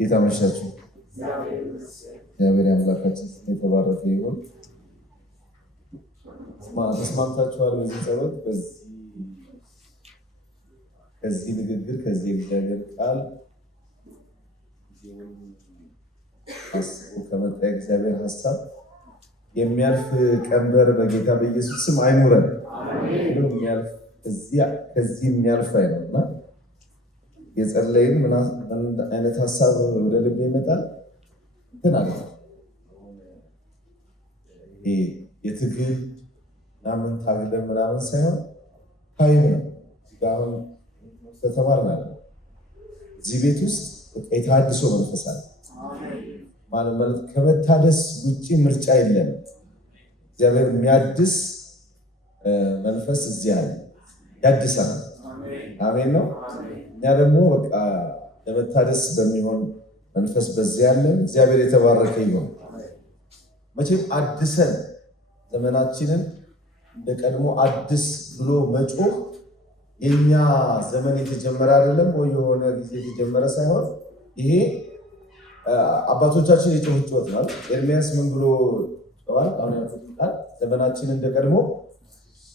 የታመሻችሁ እግዚአብሔር አምላካችን የተባረከ ይሁን። ተስማምታችኋል? በዚህ ጸሎት፣ ከዚህ ንግግር፣ ከዚህ እግዚአብሔር ቃል ከመጣ እግዚአብሔር ሐሳብ የሚያልፍ ቀንበር በጌታ በኢየሱስ ስም አይኑረን። ከዚህ የሚያልፍ አይነውና የጸለይን ምን አይነት ሐሳብ ወደ ልብ ይመጣል? እንትን አለ የትግል ምናምን ታግለን ምናምን ሳይሆን ኃይል ነው። አሁን ተተማርናል። እዚህ ቤት ውስጥ የታድሶ መንፈስ አለ ማለት ከመታደስ ውጭ ምርጫ የለም። እግዚአብሔር የሚያድስ መንፈስ እዚህ አለ፣ ያድሳል። አሜን ነው። እኛ ደግሞ በቃ ለመታደስ በሚሆን መንፈስ በዚህ ያለን እግዚአብሔር የተባረከ ይሁን። መቼም አድሰን ዘመናችንን እንደ ቀድሞ አድስ ብሎ መጮህ የኛ ዘመን የተጀመረ አይደለም ወይ የሆነ ጊዜ የተጀመረ ሳይሆን ይሄ አባቶቻችን የጮሁት ጩኸት ነው። ኤርሚያስ ምን ብሎ ጮኋል? አሁን ያልኩት ዘመናችንን እንደ ቀድሞ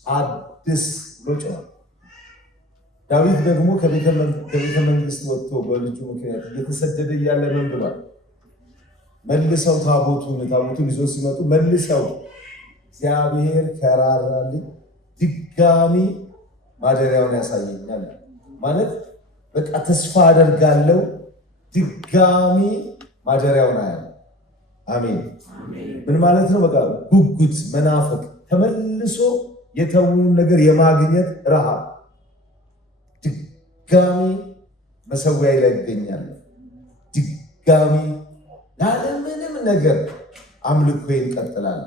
አድስ ብሎ ጮኋል። ዳዊት ደግሞ ከቤተ መንግስት ወጥቶ በልጁ ምክንያት እየተሰደደ እያለ ምን ብሏል? መልሰው ታቦቱን ይዞ ሲመጡ መልሰው እግዚአብሔር ከራራልኝ ድጋሚ ማደሪያውን ያሳየኛል ማለት በቃ ተስፋ አደርጋለሁ ድጋሚ ማደሪያውን አያለሁ። አሜን። ምን ማለት ነው? በቃ ጉጉት፣ መናፈቅ፣ ተመልሶ የተውን ነገር የማግኘት ረሃብ ድጋሚ መሰዊያ ላይ ይገኛል። ድጋሚ ያለምንም ነገር አምልኮ ይቀጥላል።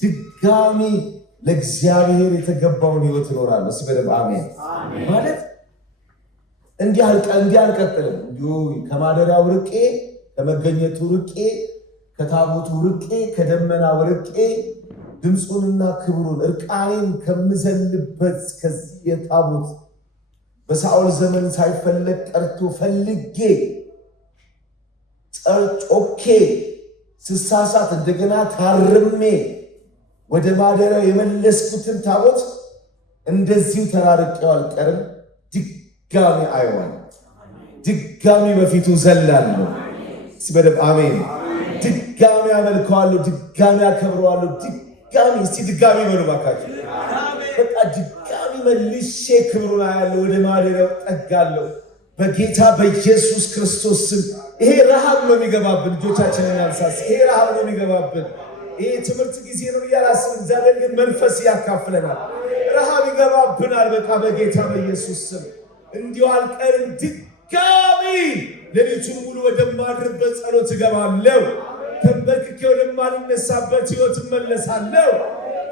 ድጋሚ ለእግዚአብሔር የተገባውን ህይወት እኖራለሁ። ሲበደም አሜን ማለት እንዲህ አልቀጥልም። እንዲሁ ከማደሪያው ርቄ፣ ከመገኘቱ ርቄ፣ ከታቦቱ ርቄ፣ ከደመናው ርቄ ድምፁንና ክብሩን እርቃኔን ከምዘልበት ከዚህ የታቦት በሳኦል ዘመን ሳይፈለግ ቀርቶ ፈልጌ ጮኬ ስሳሳት እንደገና ታርሜ ወደ ማደሪያው የመለስኩትን ታቦት እንደዚሁ ተራርቄው አልቀርም። ድጋሚ አይዋል፣ ድጋሚ በፊቱ ዘላለሁ። ሲበደብ አሜን። ድጋሚ አመልከዋለሁ፣ ድጋሚ አከብረዋለሁ። ድጋሚ በሉ ባካችሁ። በቃ ድጋሚ መልሼ ክብሩን አያለሁ፣ ወደ ማደሪያው ጠጋለሁ። በጌታ በኢየሱስ ክርስቶስ ስም ይሄ ረሃብ ነው የሚገባብን። ልጆቻችንን ያንሳስ። ይሄ ረሃብ ነው የሚገባብን። ይሄ ትምህርት ጊዜ ነው እያላስብ እግዚአብሔር ግን መንፈስ ያካፍለናል። ረሃብ ይገባብናል። በቃ በጌታ በኢየሱስ ስም እንዲሁ አልቀርም። ድጋሚ ሌሊቱን ሙሉ ወደማድርበት ጸሎት እገባለሁ። ተንበርክኬ ወደማልነሳበት ህይወት እመለሳለሁ።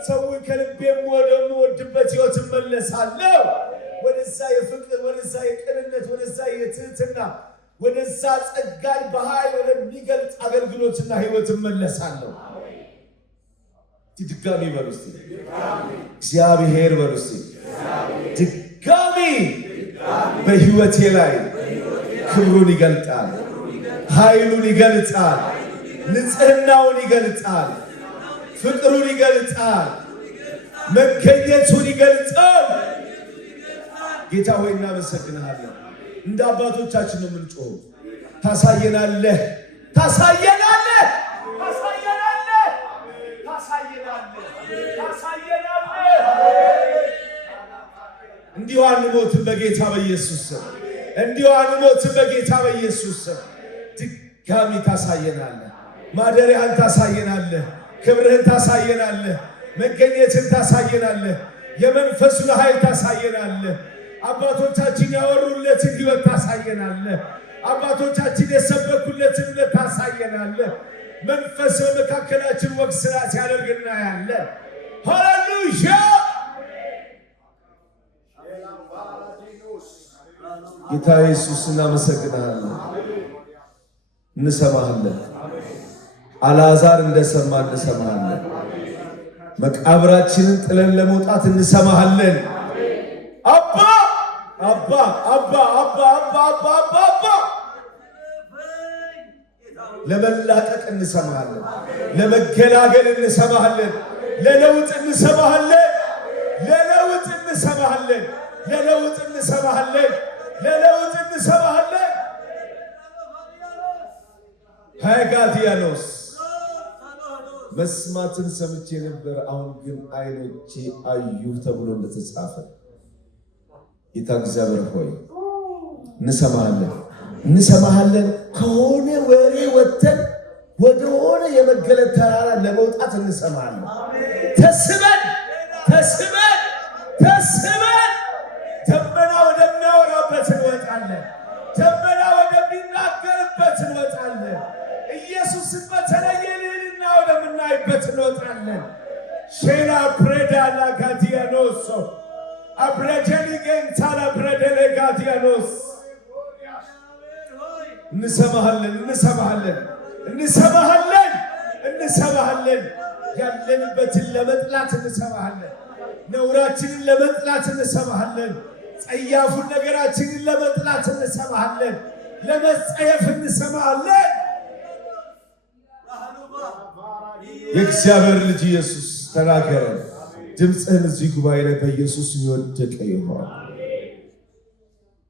ሰውን ከልቤ ወደምወድበት ህይወት እመለሳለሁ። ወደዛ የፍቅር፣ ወደዛ የቅንነት፣ ወደዛ የትህትና፣ ወደዛ ጸጋን በኃይል ወደሚገልጥ አገልግሎትና ህይወት እመለሳለሁ። ድጋሚ በሉ እስቲ፣ እግዚአብሔር በሉ እስቲ፣ ድጋሚ በህይወቴ ላይ ክብሩን ይገልጣል፣ ኃይሉን ይገልጣል፣ ንጽህናውን ይገልጣል፣ ፍቅሩን ይገልጣል፣ መገኘቱን ይገልጣል። ጌታ ሆይ እናመሰግንሃለን። እንደ አባቶቻችን ነው የምንጮኸው። ታሳየናለህ፣ ታሳየናለህ፣ ታሳየናለህ፣ ታሳየናለህ። እንዲሁ አንሞትም በጌታ በኢየሱስ ስም፣ እንዲሁ አንሞትም በጌታ በኢየሱስ ስም። ድጋሚ ታሳየናለህ፣ ማደሪያህን ታሳየናለህ፣ ክብርህን ታሳየናለህ፣ መገኘትን ታሳየናለህ፣ የመንፈሱን ኃይል ታሳየናለህ። አባቶቻችን ያወሩለትን ህይወት ታሳየናለህ። አባቶቻችን የሰበኩለትን እውነት ታሳየናለህ። መንፈስ በመካከላችን ወግ ስራ ሲያደርግ እናያለን። ሃሌሉያ! ጌታ ኢየሱስ እናመሰግናለን፣ እንሰማሃለን። አልዓዛር እንደሰማ እንሰማሃለን። መቃብራችንን ጥለን ለመውጣት እንሰማሃለን። አባ አባ አባ አባ አባ አባ አባ ለመላቀቅ እንሰማሃለን፣ ለመገላገል እንሰማሃለን፣ ለለውጥ እንሰማሃለን፣ ለለውጥ እንሰማሃለን፣ ለለውጥ እንሰማሃለን፣ ለለውጥ እንሰማሃለን። ሃይጋዲያኖስ መስማትን ሰምቼ ነበር፣ አሁን ግን ዓይኖቼ አዩ ተብሎ እንደተጻፈ ጌታ እግዚአብሔር ሆይ እንሰማሃለን፣ እንሰማሃለን። ከሆነ ወሬ ወጥተን ወደሆነ የመገለጥ ተራራ ለመውጣት እንሰማሃለን። ተስበን ተስበን ተስበን ደመና ወደሚያወራበት እንወጣለን፣ ደመና ወደሚናገርበት እንወጣለን። ኢየሱስን በተለየ ልዕልና ወደምናይበት እንወጣለን። ሼላ ፕሬዳላ ጋዲያኖስ አብረጀሊ ጌንታላ ብረደለ ጋዲያኖስ እንሰማሃለን፣ እንሰማሃለን፣ እንሰማሃለን፣ እንሰማሃለን። ያለንበትን ለመጥላት እንሰማሃለን፣ ነውራችንን ለመጥላት እንሰማሃለን፣ ጸያፉን ነገራችንን ለመጥላት እንሰማሃለን፣ ለመጸየፍ እንሰማሃለን። የእግዚአብሔር ልጅ ኢየሱስ ተናገረ። ድምፅህን እዚህ ጉባኤ ላይ በኢየሱስ የወደቀ ይሆን።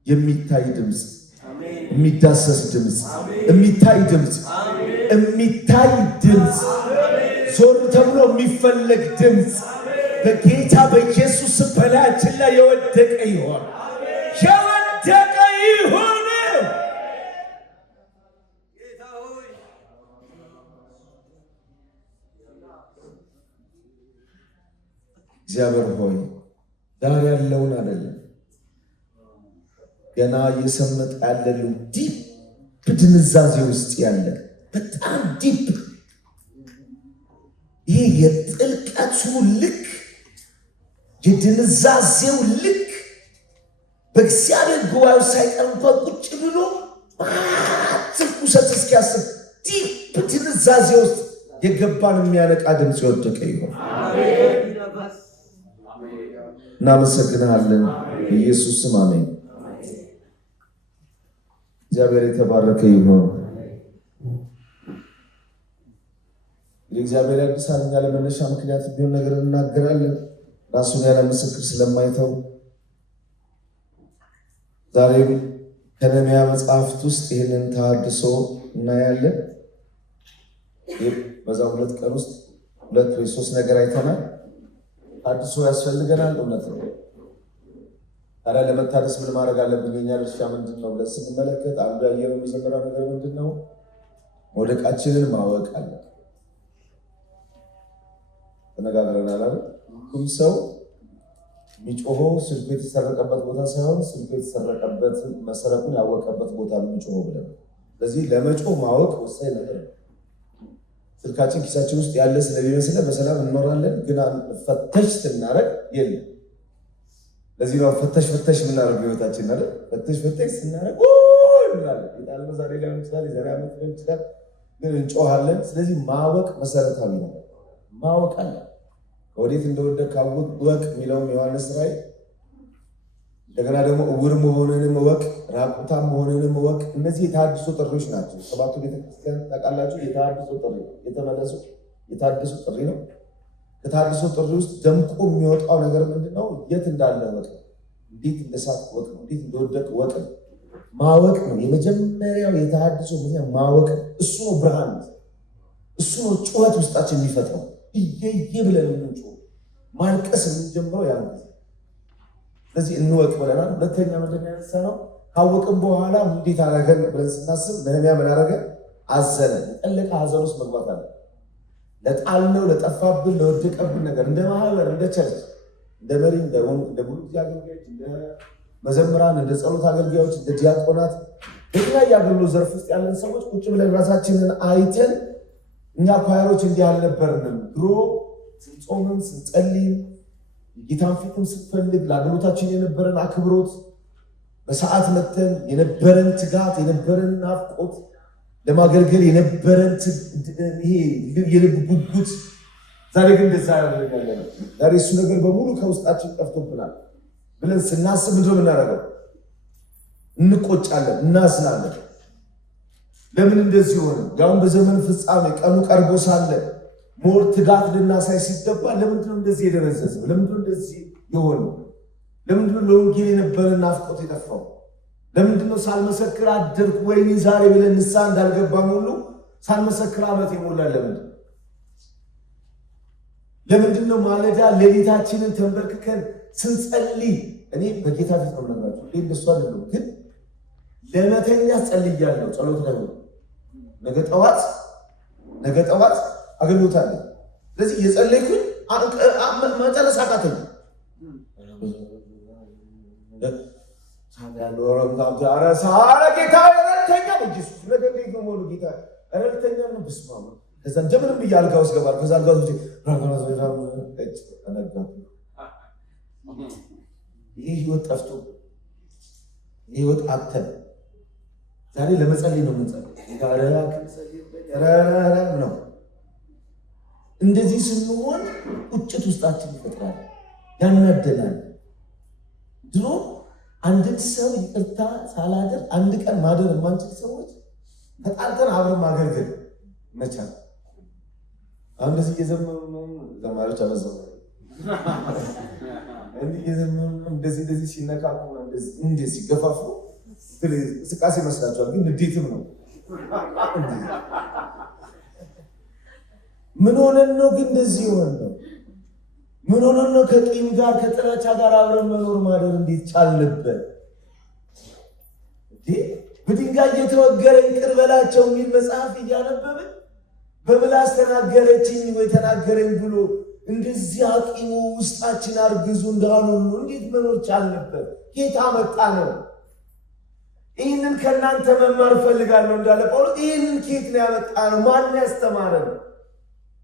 የሚታይ ድምፅ፣ የሚዳሰስ ድምፅ፣ የሚታይ ድምፅ፣ የሚታይ ድምፅ፣ ዞር ተብሎ የሚፈለግ ድምፅ በጌታ በኢየሱስ በላያችን ላይ የወደቀ ይሆን፣ የወደቀ ይሆን። እግዚአብሔር ሆይ ዳር ያለውን አይደለም ገና እየሰመጠ ያለለው ዲፕ ድንዛዜ ውስጥ ያለ በጣም ዲፕ ይሄ የጥልቀቱ ልክ የድንዛዜው ልክ በእግዚአብሔር ጉባኤው ሳይቀር እንኳን ቁጭ ብሎ ትኩሰት እስኪያስብ ዲፕ ድንዛዜ ውስጥ የገባን የሚያነቃ ድምፅ የወደቀ ይሆን። እናመሰግናለን በኢየሱስ ስም አሜን። እግዚአብሔር የተባረከ ይሁን። እግዚአብሔር ያድሳል። እኛ ለመነሻ ምክንያት ቢሆን ነገር እናገራለን። ራሱን ያለ ምስክር ስለማይተው ዛሬም ከነህምያ መጽሐፍት ውስጥ ይህንን ተሐድሶ እናያለን። በዛ 2 ቀን ውስጥ 2 ወይ 3 ነገር አይተናል። ተሐድሶ ያስፈልገናል፣ እውነት ነው። ታዲያ ለመታደስ ምን ማድረግ አለብን? የኛ ድርሻ ምንድን ነው ብለን ስንመለከት አንዱ ያየነው የመጀመሪያው ነገር ምንድን ነው? መውደቃችንን ማወቅ አለ። ተነጋግረናል አይደል? ሁሉም ሰው የሚጮኸው ስልኩ የተሰረቀበት ቦታ ሳይሆን ስልኩ የተሰረቀበት መሰረቱን ያወቀበት ቦታ ነው የሚጮኸው ብለን። ስለዚህ ለመጮህ ማወቅ ወሳኝ ነገር ነው። ስልካችን ኪሳችን ውስጥ ያለ ስለሚመስለን በሰላም እንኖራለን፣ ግን ፈተሽ ስናረግ የለም። ለዚህ ነው ፈተሽ የምናደርገው ህይወታችን አይደል? ፈተሽ ስናረግ እንላለን። የጣልነው ዛሬ ሊሆን ይችላል፣ የዛሬ ዓመት ሊሆን ይችላል፣ ግን እንጮሃለን። ስለዚህ ማወቅ መሰረታዊ ነው። ማወቅ አለ። ወዴት እንደወደቅ ካወቅ የሚለውም ዮሐንስ ራእይ። እንደገና ደግሞ እውር መሆንንም እወቅ፣ ራቁታም መሆንንም እወቅ። እነዚህ የተሐድሶ ጥሪዎች ናቸው። 7ቱ ቤተክርስቲያን ታውቃላችሁ፣ የተሐድሶ ጥሪ የተመለሱ የታደሱ ጥሪ ነው። ከተሐድሶ ጥሪ ውስጥ ደምቆ የሚወጣው ነገር ምንድነው? የት እንዳለ ወቅ፣ እንዴት እንደሳት ወቅ ነው፣ እንዴት እንደወደቅ ወቅ ነው። ማወቅ ነው የመጀመሪያው የተሐድሶ ምክንያት ማወቅ። እሱ ነው ብርሃን፣ እሱ ነው ጩኸት ውስጣችን የሚፈጥረው። እየየ ብለን የምንጮህ ማልቀስ የምንጀምረው ያን ጊዜ። ስለዚህ እንወቅ ብለናል። ሁለተኛ ምንድን ነው ያነሳነው? ካወቅን በኋላ እንዴት አደረገን ብለን ስናስብ ነህምያ ምን አደረገ? አዘነ። የጠለቀ ሀዘን ውስጥ መግባት አለ። ለጣልነው ለጠፋብን ለወደቀብን ነገር እንደ ማህበር እንደ ቸርች እንደ መሪ እንደ ሙሉ ጊዜ አገልጋዮች እንደ መዘምራን እንደ ጸሎት አገልጋዮች እንደ ዲያቆናት በተለያየ አገልግሎት ዘርፍ ውስጥ ያለን ሰዎች ቁጭ ብለን ራሳችንን አይተን እኛ ኳየሮች እንዲህ አልነበርንም። ድሮ ስንጾምም ስንጸልይም ጌታን ፊትም ስንፈልግ ለአገልግሎታችን የነበረን አክብሮት በሰዓት መተን የነበረን ትጋት የነበረን ናፍቆት ለማገልገል የነበረን ይሄ የልብ ጉጉት ዛሬ ግን እንደዛ ያደርጋለን። ዛሬ እሱ ነገር በሙሉ ከውስጣችን ጠፍቶብናል ብለን ስናስብ ምንድን ነው የምናደርገው? እንቆጫለን፣ እናዝናለን። ለምን እንደዚህ ሆነ? ያውን በዘመን ፍጻሜ ቀኑ ቀርቦ ሳለ ሞር ትጋት ልናሳይ ሲገባ ለምንድን ነው እንደዚህ የደረሰሰው? ለምንድን ነው እንደዚህ የሆነው? ለምንድን ነው ለወንጌል የነበረን ናፍቆት የጠፋው? ለምንድን ነው ሳልመሰክር አደርኩ ወይኔ ዛሬ ብለን ንስሐ እንዳልገባን ሁሉ ሳልመሰክር ዓመት የሞላን? ለምንድን ነው ማለዳ ሌሊታችንን ተንበርክከን ስንጸልይ? እኔ በጌታ ፊት ነው የምነግራችሁ፣ እንደሱ አይደለም ግን ለመተኛ ጸልያለሁ። ጸሎት ላይ ነገ ጠዋት አገልግሎት አለ። ስለዚህ የጸለይኩኝ መጨረስ አቃተኝ። ጌታ ረድተኛ በኢየሱስ ነገር ሆኑ ጌታ ረድተኛ ነው። ብስማ ከዛ እንደምንም ብዬ አልጋ ውስጥ ገባል። ከዛ አልጋ ውስጥ ይህ ህይወት ጠፍቶ ህይወት አተን ዛሬ ለመጸለይ ነው የምንጸልይ ነው። እንደዚህ ስንሆን ቁጭት ውስጣችን ይፈጥራል፣ ያናደናል። ድሮ አንድን ሰው ይቅርታ ሳላደር አንድ ቀን ማደር የማንችል ሰዎች ተጣልተን አብረን ማገልገል መቻል። አሁን እንደዚህ እየዘመኑ ዘማሪዎች አበዛው እንደዚህ ሲነካኩ እንደዚህ ሲገፋፉ እንቅስቃሴ ይመስላችኋል፣ ግን ንዴትም ነው። ምን ሆነን ነው ግን እንደዚህ የሆነው? ምን ሆነን ነው ከቂም ጋር ከጥላቻ ጋር አብረን መኖር ማደር እንዴት ቻልንበት? በድንጋይ እየተወገረ ይቅር በላቸው የሚል መጽሐፍ እያነበብን በምላስ ተናገረችኝ ወይ ተናገረኝ ብሎ እንደዚህ አቂሙ ውስጣችን አርግዙ እንዳሉ እንዴት መኖር ቻልንበት? ጌታ መጣ ነው። ይህንን ከእናንተ መማር ፈልጋለሁ እንዳለ ጳውሎስ ይህንን ኬት ነው ያመጣ ነው? ማን ያስተማረ ነው?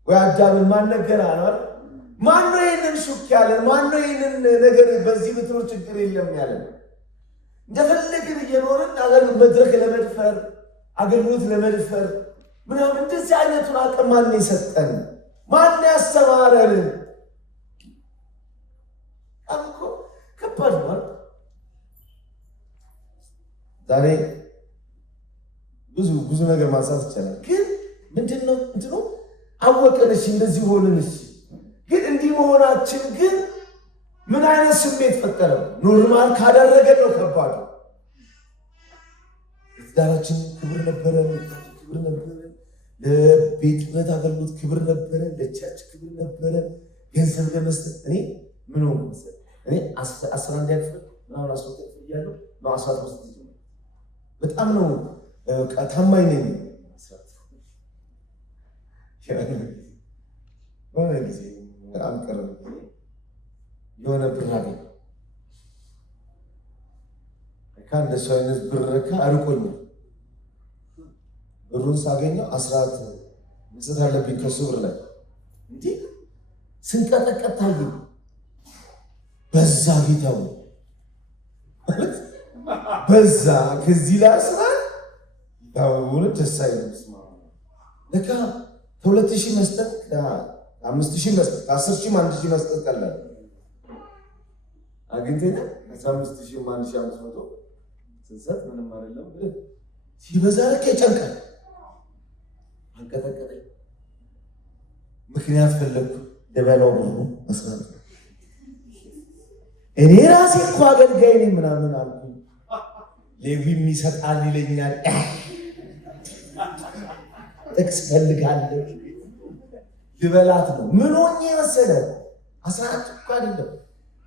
ወይ አዳምን ማን ነገራ ነው? ማን ነው ይህንን ሹክ ያለን? ማን ነው ይህንን ነገር በዚህ ብትኖር ችግር የለም ያለን? እንደፈለግን እየኖርን አገር መድረክ ለመድፈር አገልግሎት ለመድፈር ምናምን እንደዚህ አይነቱን አቅም ማን የሰጠን? ማን ያስተማረን? አልኮ ከባድ ነው። ዛሬ ብዙ ነገር ማንሳት ይቻላል። ግን ምንድነው እንትኑ አወቀንሽ እንደዚህ ሆነንሽ። ግን እንዲህ መሆናችን ግን ምን አይነት ስሜት ፈጠረ? ኖርማል ካደረገ ነው ከባድ። ለትዳራችን ክብር ነበረ፣ ለቤት ነት አገልግሎት ክብር ነበረ፣ ለቸርች ክብር ነበረ። ገንዘብ ለመስጠት እኔ ምን ሆነ መሰለህ? እኔ 11 ያክፍል ምናምን 12 ያክፍል እያለሁ ነው 13 በጣም ነው ታማኝ ነኝ። የሆነ ጊዜ በጣም ቀረብ የሆነ ብር አገኘሁ። እንደሱ አይነት ብር አርቆኛል። ብሩን ሳገኘው 14 መስጠት አለብኝ ከሱ ብር ላይ እንዲህ ስንቀጠቀጥ ታየኝ። በዛ ጌታው ማለት በዛ ከዚህ ላይ አስራት ያው ደስ አይልም። ለካ ከ2000 መስጠት ከ5000 መስጠት ከ10000 1000 መስጠት ቀላል አግኝተኛ 15000 1500 ስንሰጥ ምንም አይደለም። ሲበዛ ለካ ይጨንቃል። አንቀጠቀጠኝ። ምክንያት ፈለግኩ ለበላው ብሩ መስራት እኔ ራሴ እኮ አገልጋይ ነኝ ምናምን አልኩ። ሌዊም ይሰጣል ይለኛል። ጥቅስ ፈልጋለሁ ልበላት ነው። ምን ሆኜ መሰለህ? 11 እኮ አይደለም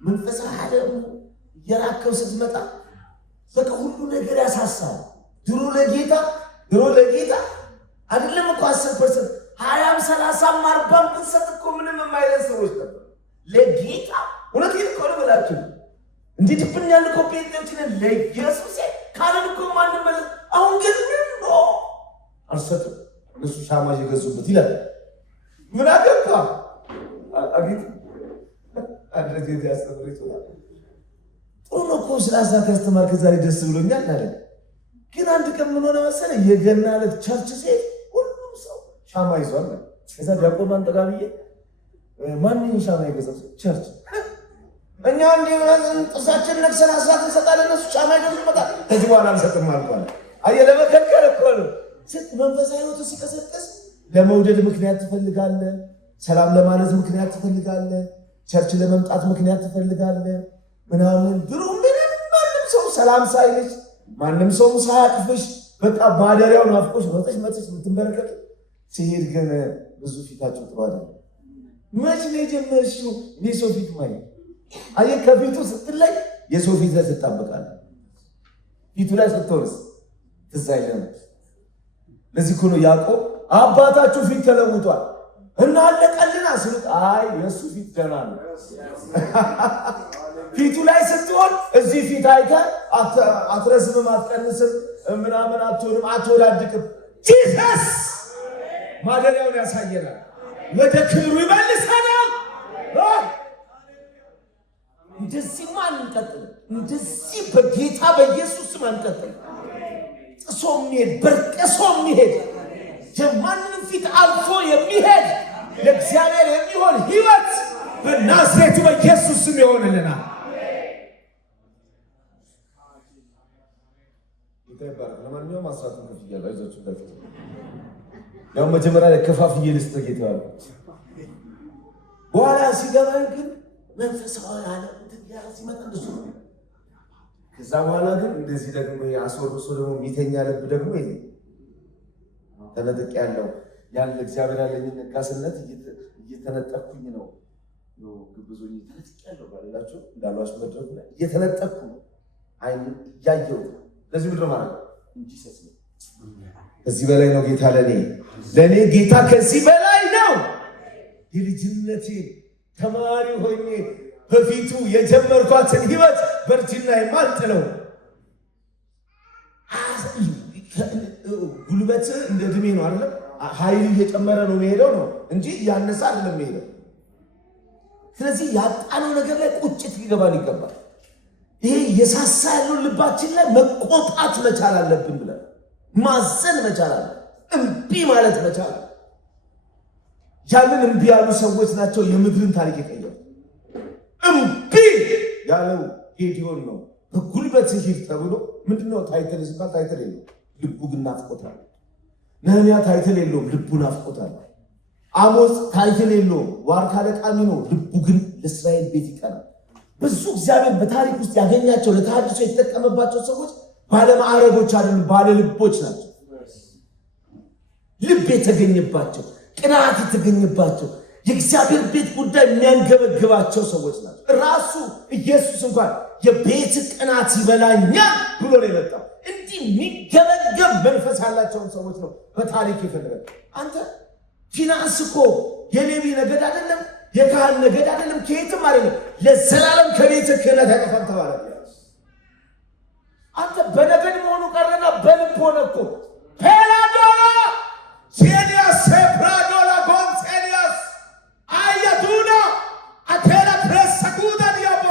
መንፈሳዊ ዓለም እየራከው ስትመጣ በቃ ሁሉ ነገር ያሳሳል። ድሮ ለጌታ አይደለም እኮ 10% 20 30 40 ብትሰጥ እኮ ምንም የማይለን ሰዎች ነበር ለጌታ። እውነቴን እኮ ነው ብላችሁ እንዲህ ድብን ያለ እኮ ጴንጤዎችን ለኢየሱስ ካለን እኮ ማንም ማለት። አሁን ግን ምን አልሰጥም እነሱ ሻማ የገዙበት ይላል። ምን አገባ አግኝ አድረግ ያስተምር ይችላል። ጥሩ ነው እኮ ስላሳት ያስተማር ከዛሬ ደስ ብሎኛል አለ። ግን አንድ ቀን ምን ሆነ መሰለህ? የገና ዕለት ቸርች ሴት ሁሉም ሰው ሻማ ይዟል። ከዛ ዲያቆን አንጠጋብዬ ማንኛውም ሻማ የገዛው ቸርች እኛ እንደ ጥሳችን ነክሰን አስራት እንሰጣለን። እነሱ ሻማ ይገዙ ይመጣል። ከዚህ በኋላ አንሰጥም አልኳለ። አየህ ለመከልከል እኮ ነው። መንፈሳዊ ሕይወት ሲቀሰቀስ ለመውደድ ምክንያት ትፈልጋለህ፣ ሰላም ለማለት ምክንያት ትፈልጋለህ፣ ቸርች ለመምጣት ምክንያት ትፈልጋለህ ምናምን። ድሮ ምንም ማንም ሰው ሰላም ሳይልሽ ማንም ሰው ሳያቅፍሽ በቃ ባደሪያው ናፍቆሽ መጥሽ የምትንበረከክ ሲሄድ ግን ብዙ ፊታቸው ጥሩ አይደለም። መች ነው የጀመርሽው የሰው ፊት ማየት? አየህ ከፊቱ ስትለይ የሰው ፊት ላይ ትጣበቃለህ። ፊቱ ላይ ስትወርስ ትዝ አይልም። ለዚህ እኮ ነው ያዕቆብ አባታችሁ ፊት ተለውጧል እና አለቀልና ሲሉት አይ የእሱ ፊት ደህና ነው። ፊቱ ላይ ስትሆን እዚህ ፊት አይተህ አትረዝምም፣ አትቀንስም፣ ምናምን አትሆንም፣ አትወላድቅም። ጂሰስ ማደሪያውን ያሳየናል፣ ወደ ክብሩ ይመልሰናል። እንደዚህማ አንቀጥልም። እንደዚህ በጌታ በኢየሱስ ስም አንቀጥልም። ጥሶ የሚሄድ በርቅሶ የሚሄድ የማንንም ፊት አልፎ የሚሄድ ለእግዚአብሔር የሚሆን ሕይወት በናዝሬቱ በኢየሱስ ስም ይሆንልናል። ለማንኛውም አስራቱን ከፍያለሁ። አይዟችሁ ከፊት ያው መጀመሪያ ላይ ከፋፍዬ ልስጥ ጌታ ያለ በኋላ ሲገባኝ ግን መንፈሳዊ ያለ ያለ ሲመጣ እንደሱ ነው። ከዛ በኋላ ግን እንደዚህ ደግሞ አስወርሶ ደግሞ ሚተኛ ልብ ደግሞ ይሄ ተነጥቅ ያለው ያለ እግዚአብሔር ያለኝ ነጋስነት እየተነጠቅኩኝ ነው። ግብዞኝ ተነጥቅ ያለው ባላችሁ እንዳሏሽ መድረክ ላይ እየተነጠቅኩ ነው። አይን ያየው ለዚህ ምድር ማለት እንጂ ሰስ ነው። ከዚህ በላይ ነው ጌታ ለኔ ጌታ ከዚህ በላይ ነው። የልጅነቴ ተማሪ ሆኜ በፊቱ የጀመርኳትን ሕይወት በርጅና የማልጥለው ጉልበት እንደ እድሜ ነው አይደለም። ኃይል እየጨመረ ነው የሚሄደው ነው እንጂ እያነሳ አይደለም የሚሄደው። ስለዚህ ያጣነው ነገር ላይ ቁጭት ሊገባን ይገባል። ይሄ የሳሳ ያለው ልባችን ላይ መቆጣት መቻል አለብን ብለን ማዘን መቻል አለ። እምቢ ማለት መቻል። ያንን እምቢ ያሉ ሰዎች ናቸው የምድርን ታሪክ የቀየሩ። እምቢ ያለው ጌዲዮን ነው። በጉልበት ሂድ ተብሎ ምንድነው ታይትል ሲባል ታይትል የለው፣ ልቡ ግን ናፍቆታል። ነህምያ ታይትል የለውም፣ ልቡ ናፍቆታል። አሞጽ ታይትል የለውም፣ ዋርካ ለቃሚ ነው፣ ልቡ ግን ለእስራኤል ቤት ይቀናል። ብዙ እግዚአብሔር በታሪክ ውስጥ ያገኛቸው ለተሐድሶ የተጠቀመባቸው ሰዎች ባለማዕረጎች አይደሉም፣ ባለልቦች ናቸው። ልብ የተገኘባቸው፣ ቅናት የተገኘባቸው፣ የእግዚአብሔር ቤት ጉዳይ የሚያንገበግባቸው ሰዎች ናቸው። ራሱ ኢየሱስ እንኳን የቤት ቅናት ይበላኛል ብሎ ነው የመጣው። እንዲህ የሚገበገብ መንፈስ ያላቸውን ሰዎች ነው በታሪክ የፈለገ። አንተ ፊናንስ እኮ የሌዊ ነገድ አይደለም፣ የካህን ነገድ አይደለም፣ ከየትም አይደለም። ለዘላለም ከቤት ክህነት አይጠፋም ተባለ። አንተ በነገድ መሆኑ ቀረና በልብ ሆነ እኮ ፔላዶላ ሴኒያስ ሴፕራዶላ ጎንሴኒያስ አያዱና አቴላ ፕሬሰጉዳ ዲያቦ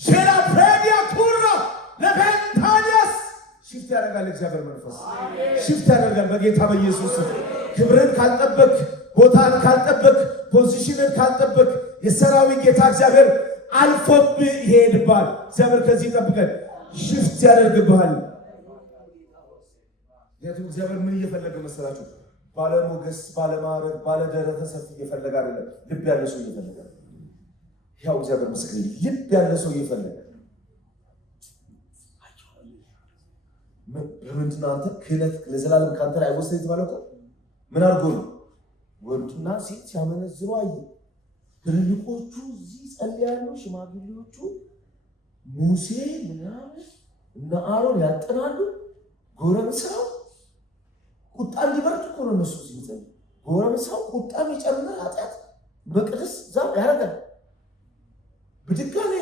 ሼላ ፕሬዲያ ኩራ ለቬንታኒያስ ሽፍት ያደርጋል። እግዚአብሔር መንፈስ ሽፍት ያደርጋል በጌታ በኢየሱስ። ክብርን ካልጠበቅ፣ ቦታን ካልጠበቅ፣ ፖዚሽንን ካልጠበቅ የሰራዊት ጌታ እግዚአብሔር አልፎብህ ይሄድባል። እግዚአብሔር ከዚህ ይጠብቀን። ሽፍት ያደርግብሃል። ምክንያቱም እግዚአብሔር ምን እየፈለገ መሰላችሁ? ባለሞገስ፣ ባለማዕረግ፣ ባለደረተ ሰፊ እየፈለገ አይደለም። ልብ ያለ ሰው እየፈለገ ያው እግዚአብሔር ምስክር፣ ልብ ያለ ሰው እየፈለገ በምንድን ነው? አንተ ክህነት ለዘላለም ከአንተ ላይ አይወሰድ የተባለው ምን አድርጎ ነው? ወንድና ሴት ሲያመነዝሩ አየ። ትልልቆቹ እዚህ ጸልያሉ፣ ሽማግሌዎቹ ሙሴ ምናምን እና አሮን ያጠናሉ። ጎረምሳው ቁጣ እንዲበርድ እኮ ነው እነሱ ሲጸልዩ። ጎረምሳው ቁጣ የሚጨምር ኃጢአት መቅደስ ዛም ያደርጋል። በድጋሚ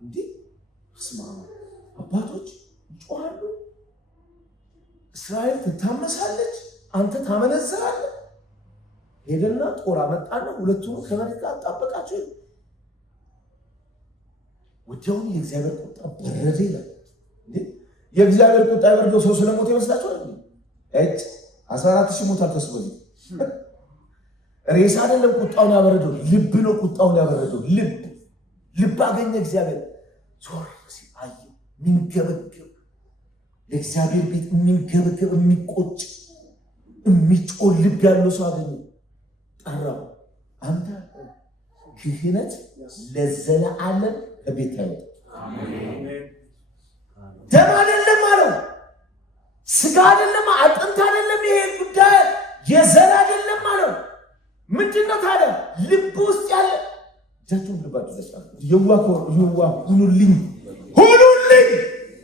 እንዲህ ስማ፣ አባቶች ይጮሃሉ፣ እስራኤል ትታመሳለች፣ አንተ ታመነዝራለህ። ሄደና ጦር አመጣና ሁለቱም ከመሬት ጋር አጣበቃቸው። ወዲያውኑ የእግዚአብሔር ቁጣ በረደ ይላል። የእግዚአብሔር ቁጣ የበረደው ሰው ስለሞተ ይመስላችኋል? 14,000 ሞታል። ከሱ በፊት ሬሳ አይደለም ቁጣውን ያበረደው፣ ልብ ነው ቁጣውን ያበረደው። ልብ አገኘ እግዚአብሔር። ዞር ሲል አየው የሚንገበገብ የእግዚአብሔር ቤት የሚንገበገብ የሚቆጭ የሚጮህ ልብ ያለው ሰው አገኘ። ጠራው። አንተ ክህነት ለዘለዓለም ከቤት አይወጣ። ደም አይደለም አለው፣ ስጋ አይደለም፣ አጥንት አይደለም፣ ይሄ ጉዳይ የዘር አይደለም አለው። ምንድነው ታዲያ? ልብ ውስጥ ያለ ጃቱን ልባችሁ ዘጫ የዋ ሁኑልኝ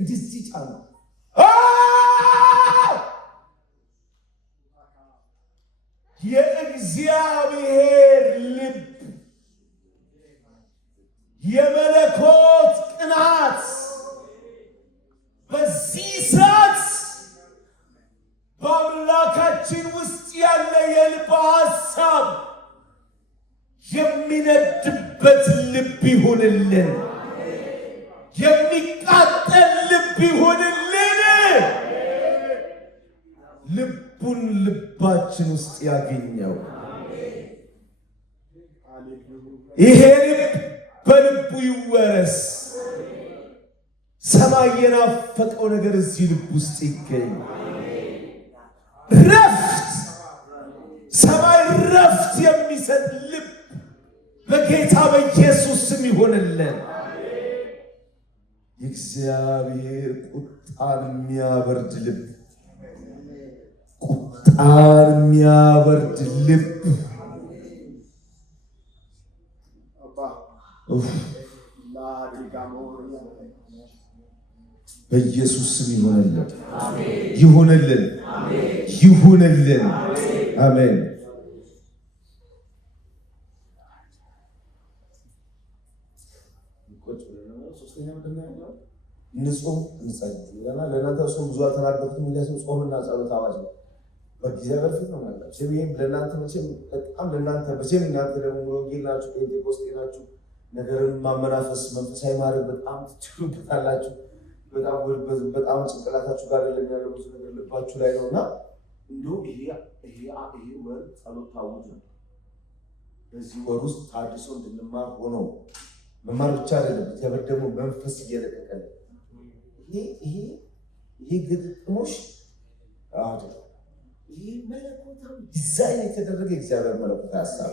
እንደዚህ ጫና የእግዚአብሔር ልብ የመለኮት ቅናት በዚህ ሰዓት በአምላካችን ውስጥ ያለ የልብ ሐሳብ የሚነድበት ልብ ይሁንልን። የሚቃጠል ልብ ይሁንልን። ልቡን ልባችን ውስጥ ያገኘው ይሄ ልብ በልቡ ይወረስ። ሰማይ የናፈቀው ነገር እዚህ ልብ ውስጥ ይገኝ። ረፍት፣ ሰማይ ረፍት የሚሰጥ ልብ በጌታ በኢየሱስ ስም ይሆንልን። የእግዚአብሔር ቁጣን የሚያበርድ ልብ፣ ቁጣን የሚያበርድ ልብ በኢየሱስ ስም ይሆንልን፣ ይሁንልን፣ ይሁንልን። አሜን። ንጹህ እንጸልይ ይላል። ለእናንተ እሱም ብዙ አልተናገርኩትም። እንግዲህ ጾምና ጸሎት አዋጅ ነው። በእግዚአብሔር ፊት ነው ማለት ነው። ይሄም ለእናንተ መቼም በጣም ለእናንተ መቼም እናንተ ደግሞ ወንጌል ናችሁ፣ ጴንጤቆስጤ ናችሁ። ነገርን ማመናፈስ መንፈሳዊ ማድረግ በጣም ትችሉበታላችሁ። በጣም ጭንቅላታችሁ ጋር አይደለም ያለው፣ ብዙ ነገር ልባችሁ ላይ ነውና እንደውም ይሄ ወር ጸሎት ታውጅ ነው። በዚህ ወር ውስጥ ታድሶ እንድንማር ሆኖ መማር ብቻ አይደለም፣ እግዚአብሔር ደግሞ መንፈስ እየለቀቀን ይሄ ግጥሞሽ አይደለም። ይሄ መለኮታዊ ዲዛይን የተደረገ እግዚአብሔር መለኮታዊ ሀሳብ።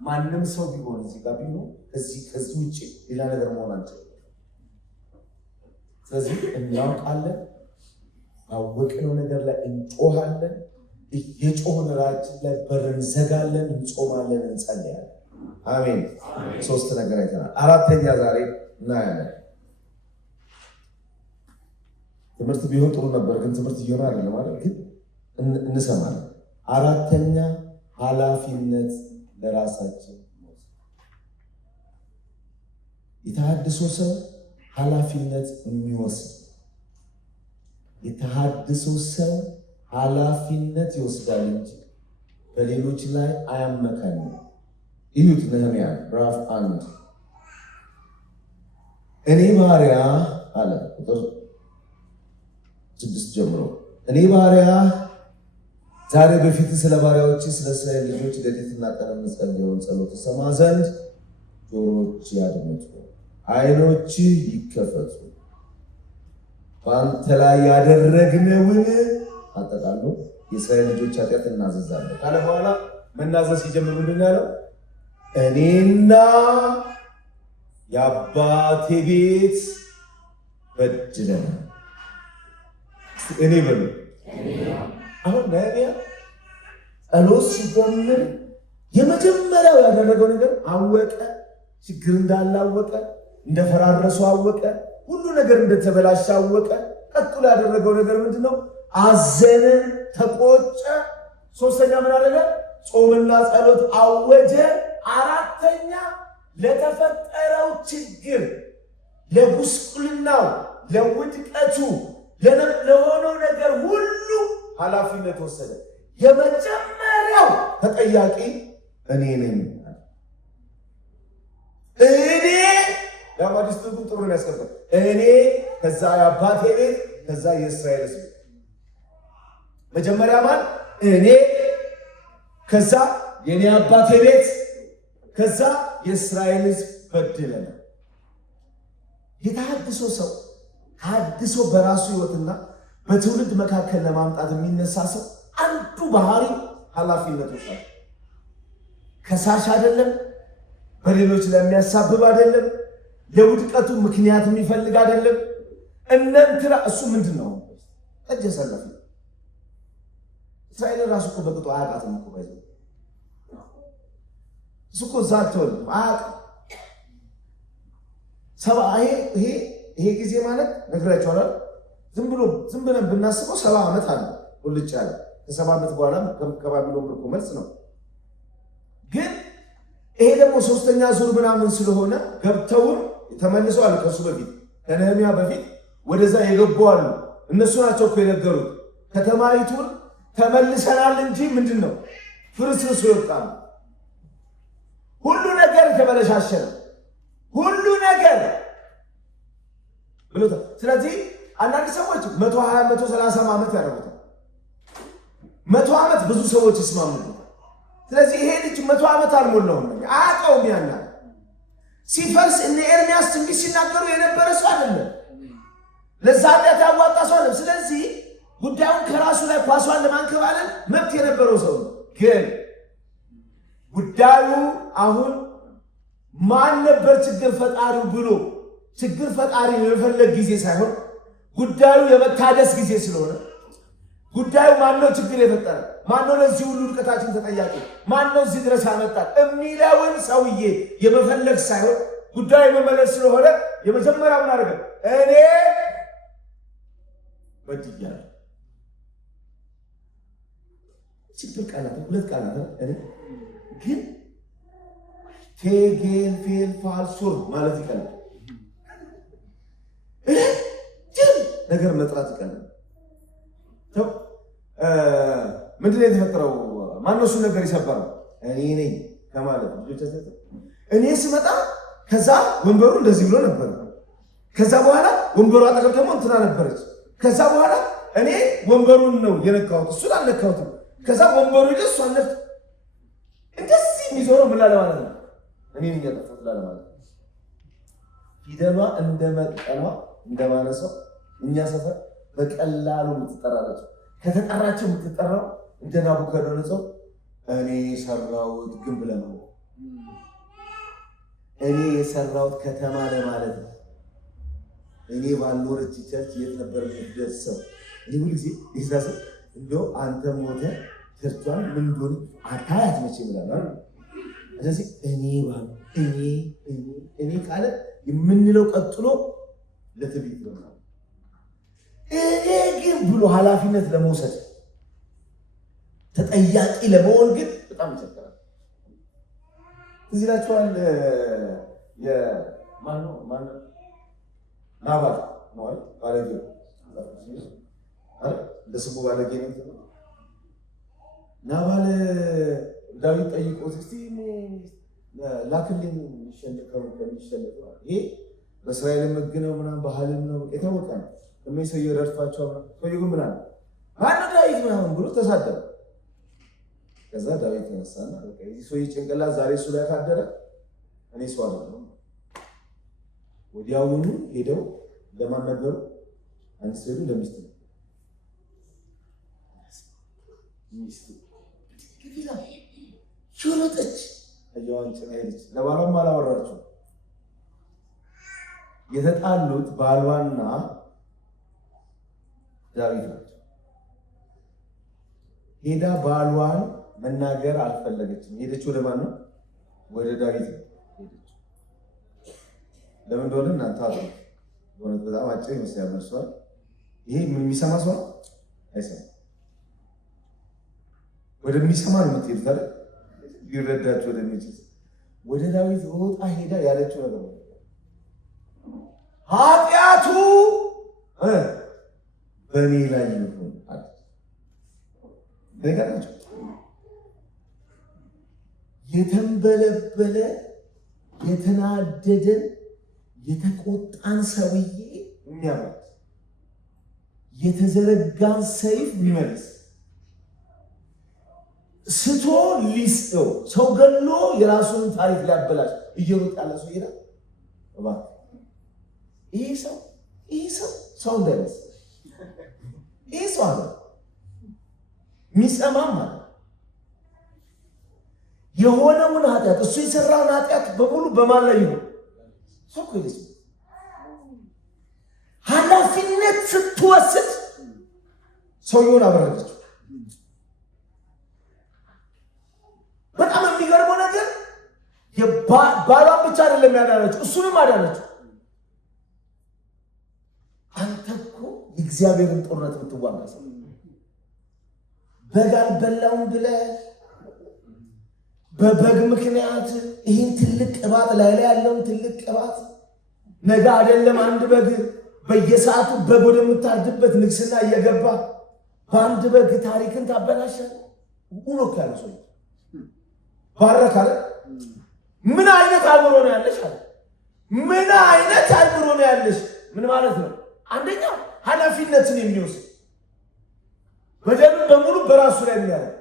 ማንም ሰው ቢሆን እዚህ ጋር ቢሆን ከዚህ ውጭ ሌላ ነገር መሆን አንችልም። ስለዚህ እናውቃለን፣ ባወቅነው ነገር ላይ እንጮሃለን። የጮህን ራችን ላይ በር እንዘጋለን፣ እንጾማለን፣ እንጸልያለን። አሜን። ሶስት ነገር አይተናል። አራተኛ ዛሬ እናያለን። ትምህርት ቢሆን ጥሩ ነበር፣ ግን ትምህርት እየሆነ አይደለም ማለት ግን እንሰማለን። አራተኛ ኃላፊነት ለራሳችን የተሐድሶ ሰው ኃላፊነት የሚወስድ የተሐድሶ ሰው ኃላፊነት ይወስዳል እንጂ በሌሎች ላይ አያመካኝም። እዩት ነህምያ ምዕራፍ 1 እኔ ባሪያ አለ ቁጥር 6 ጀምሮ እኔ ባሪያ ዛሬ በፊት ስለ ባሪያዎች ስለ እስራኤል ልጆች ሌሊትና ቀን የምጸልየውን ጸሎት ሰማ ዘንድ ጆሮች ያድምጡ፣ ዓይኖች ይከፈቱ፣ በአንተ ላይ ያደረግነውን አጠቃሉ የእስራኤል ልጆች ኃጢአት እናዘዛለን ካለ በኋላ መናዘዝ ሲጀምር ምንድን ያለው? እኔና የአባቴ ቤት በድለናል። እኔ በሉ አሁን ነህምያ ጸሎት ሲጀምር የመጀመሪያው ያደረገው ነገር አወቀ። ችግር እንዳላወቀ እንደፈራረሱ አወቀ። ሁሉ ነገር እንደተበላሸ አወቀ። ቀጥሎ ያደረገው ነገር ምንድነው? አዘነ፣ ተቆጨ። ሶስተኛ ምን አደረገ? ጾምና ጸሎት አወጀ። አራተኛ ለተፈጠረው ችግር፣ ለጉስቁልናው፣ ለውድቀቱ፣ ለሆነው ነገር ሁሉ ኃላፊነት ወሰደ። የመጀመሪያው ተጠያቂ እኔ ነኝ። እኔ ለማዲስቱ ጥሩ ነው ያስቀምጣል። እኔ ከዛ የአባቴ ቤት ከዛ የእስራኤል ሕዝብ መጀመሪያ ማን? እኔ ከዛ የኔ አባቴ ቤት ከዛ የእስራኤል ሕዝብ በደለና የተሐድሶ ሰው ተሐድሶ በራሱ ሕይወትና በትውልድ መካከል ለማምጣት የሚነሳ ሰው አንዱ ባህሪ ኃላፊነቶች ናቸው። ከሳሽ አይደለም፣ በሌሎች ለሚያሳብብ አይደለም፣ ለውድቀቱ ምክንያት የሚፈልግ አይደለም። እነንትና እሱ ምንድን ነው ጠጅ ሰለፍ እስራኤል ራሱ እኮ በቅጡ አያውቃትም እኮ ባይዘ እሱ እኮ እዛ አልተወለደም አያውቅም። ይሄ ጊዜ ማለት ነግራችኋለሁ። ዝም ብለን ብናስበው 70 ዓመት አለ ሁልጭ ያለ ከ70 ዓመት በኋላ ከባቢሎን ምርኮ መልስ ነው። ግን ይሄ ደግሞ 3ኛ ዙር ምናምን ስለሆነ ገብተውን ተመልሰዋል። ከሱ በፊት ከነህምያ በፊት ወደዛ የገቡ አሉ። እነሱ ናቸው እኮ የነገሩት ከተማይቱን ተመልሰናል እንጂ ምንድን ነው ፍርስርሱ ይወጣል። ሁሉ ነገር ተበለሻሸ፣ ሁሉ ነገር ብሎታል። ስለዚህ አንዳንድ ሰዎች 120 130 ዓመት ያደርጉታል። 100 ዓመት ብዙ ሰዎች ይስማሙታል። ስለዚህ ይሄ ልጅ 100 ዓመት አልሞላውም አያውቀውም። ያና ሲፈርስ እነ ኤርሚያስ ትንቢት ሲናገሩ የነበረ ሰው አይደለም። ለዛ ኃጢአት ያዋጣ ሰው አይደለም። ስለዚህ ጉዳዩን ከራሱ ላይ ኳሷን ለማንከባለል መብት የነበረው ሰው ነው። ግን ጉዳዩ አሁን ማን ነበር ችግር ፈጣሪው ብሎ ችግር ፈጣሪ የመፈለግ ጊዜ ሳይሆን ጉዳዩ የመታደስ ጊዜ ስለሆነ ጉዳዩ ማነው ችግር የፈጠረ ማነው ለዚህ ሁሉ ውድቀታችን ተጠያቂ ማነው እዚህ ድረስ ያመጣል የሚለውን ሰውዬ የመፈለግ ሳይሆን ጉዳዩ የመመለስ ስለሆነ የመጀመሪያው ምን አደረገ? እኔ በድያለሁ። ሲምፕል ቃላት ሁለት ቃላት እኔ ግን ቴጌል ፌል ፋልሱር ማለት ይቀላል። ነገር መጥራት ይቀላል። ምንድነው የተፈጠረው? ማነው እሱ ነገር ይሰባል? እኔ ነኝ ከማለት ልጆቻችን እኔ ስመጣ ከዛ ወንበሩ እንደዚህ ብሎ ነበር። ከዛ በኋላ ወንበሩ አጠገብ ደግሞ እንትና ነበረች። ከዛ በኋላ እኔ ወንበሩን ነው የነካሁት፣ እሱን አልነካሁትም። ከዛ ወንበሩ ይደስ አለፍ እንደዚህ የሚዞረው ምን አለ ማለት ነው? እኔ ነኝ ያጠፋሁት ማለት ነው። ፊደሏ እንደመጠኗ እንደማነሳው እኛ ሰፈር በቀላሉ የምትጠራራች ከተጠራቸው የምትጠራው እንደ ናቡከደነፆር እኔ የሰራሁት ግንብ ለማለት እኔ የሰራሁት ከተማ ለማለት ነው። እኔ ባልኖረች ቸርች የት ነበር የምትደርሰው? እኔ ሁልጊዜ ይዛሰ እንደው አንተ ሞተ ቸርቿን ምን እንደሆነ አታያት መቼ ይላል። ስለዚህ እኔ ካለ የምንለው ቀጥሎ ለትዕቢት ነው። እኔ ግን ብሎ ኃላፊነት ለመውሰድ ተጠያቂ ለመሆን ግን በጣም ይቸግራል። እዚህ ላችኋል የማነው ናባል ነው አይደል? ባለጌ አይደል? ለስሙ ባለጌ ነው። ናባል ዳዊት ጠይቆት እስቲ ላክልኝ ይሸነከው ከሚሸነከው ይሄ በእስራኤል መግነው ምናምን ባህልም ነው የታወቀ ነው። ሰው ይረድፋቸው ሰውዬው ግን ምናምን ማነው ዳዊት ምናምን ብሎ ተሳደበ። ከዛ ዳዊት ተነሳና በቃ የዚህ ሰውዬ ጭንቅላት ዛሬ እሱ ላይ ካደረ እኔ ሰው አይደለም። ወዲያውኑ ሄደው ለማን ነገሩ? አንድ ሰው ለሚስት ነው። ሚስት ከፊላ ሾለጠች አያዋን ጭና ሄደች። ለባሏም አላወራችው። የተጣሉት ባሏና ዳዊት ናቸው። ሄዳ ባሏን መናገር አልፈለገችም። ሄደች ወደ ማን ነው? ወደ ዳዊት ሄደች። ለምን እንደሆነ እናንተ አጥሩ። በእውነት በጣም አጭር ይመስላል መልሷል። ይሄ የሚሰማ ሰው አይሰማም። ወደሚሰማ ነው የምትሄዱት አይደል? ሊረዳችሁ ወደሚችል ወደ ዳዊት ወጣ ሄዳ ያለችው ነገር ነው ኃጢአቱ በእኔ ላይ ይሁን አለ። ነገራችሁ የተንበለበለ የተናደደን የተቆጣን ሰውዬ የሚያመልጥ የተዘረጋን ሰይፍ የሚመልስ ስቶ ሊስጠው ሰው ገሎ የራሱን ታሪክ ሊያበላሽ እየሮጠ ያለ ሰው ይላል። ይሄ ሰው እንዳይመስል ይህ ሰው አለ የሚሰማም ማለት የሆነውን ኃጢአት እሱ የሰራውን ኃጢአት በሙሉ በማን ላይ ነው? ሰው ይልስ ኃላፊነት ስትወስድ ሰውየውን አበረደች። በጣም የሚገርመው ነገር ባሏን ብቻ አይደለም ያዳነችው፣ እሱንም አዳነችው። አንተ እኮ የእግዚአብሔርን ጦርነት የምትዋጋ ሰው በግ አልበላውም ብለህ በበግ ምክንያት ይህን ትልቅ ቅባት ላይ ያለውን ትልቅ ቅባት ነገ አይደለም አንድ በግ በየሰዓቱ በግ ወደምታርድበት ንግስና እየገባ በአንድ በግ ታሪክን ታበላሻለህ። ውሎክ ያለ ሰው ባረክ አለ። ምን አይነት አእምሮ ነው ያለሽ አለ። ምን አይነት አእምሮ ነው ያለሽ? ምን ማለት ነው? አንደኛ ኃላፊነትን የሚወስድ በደም በሙሉ በራሱ ላይ የሚያደርግ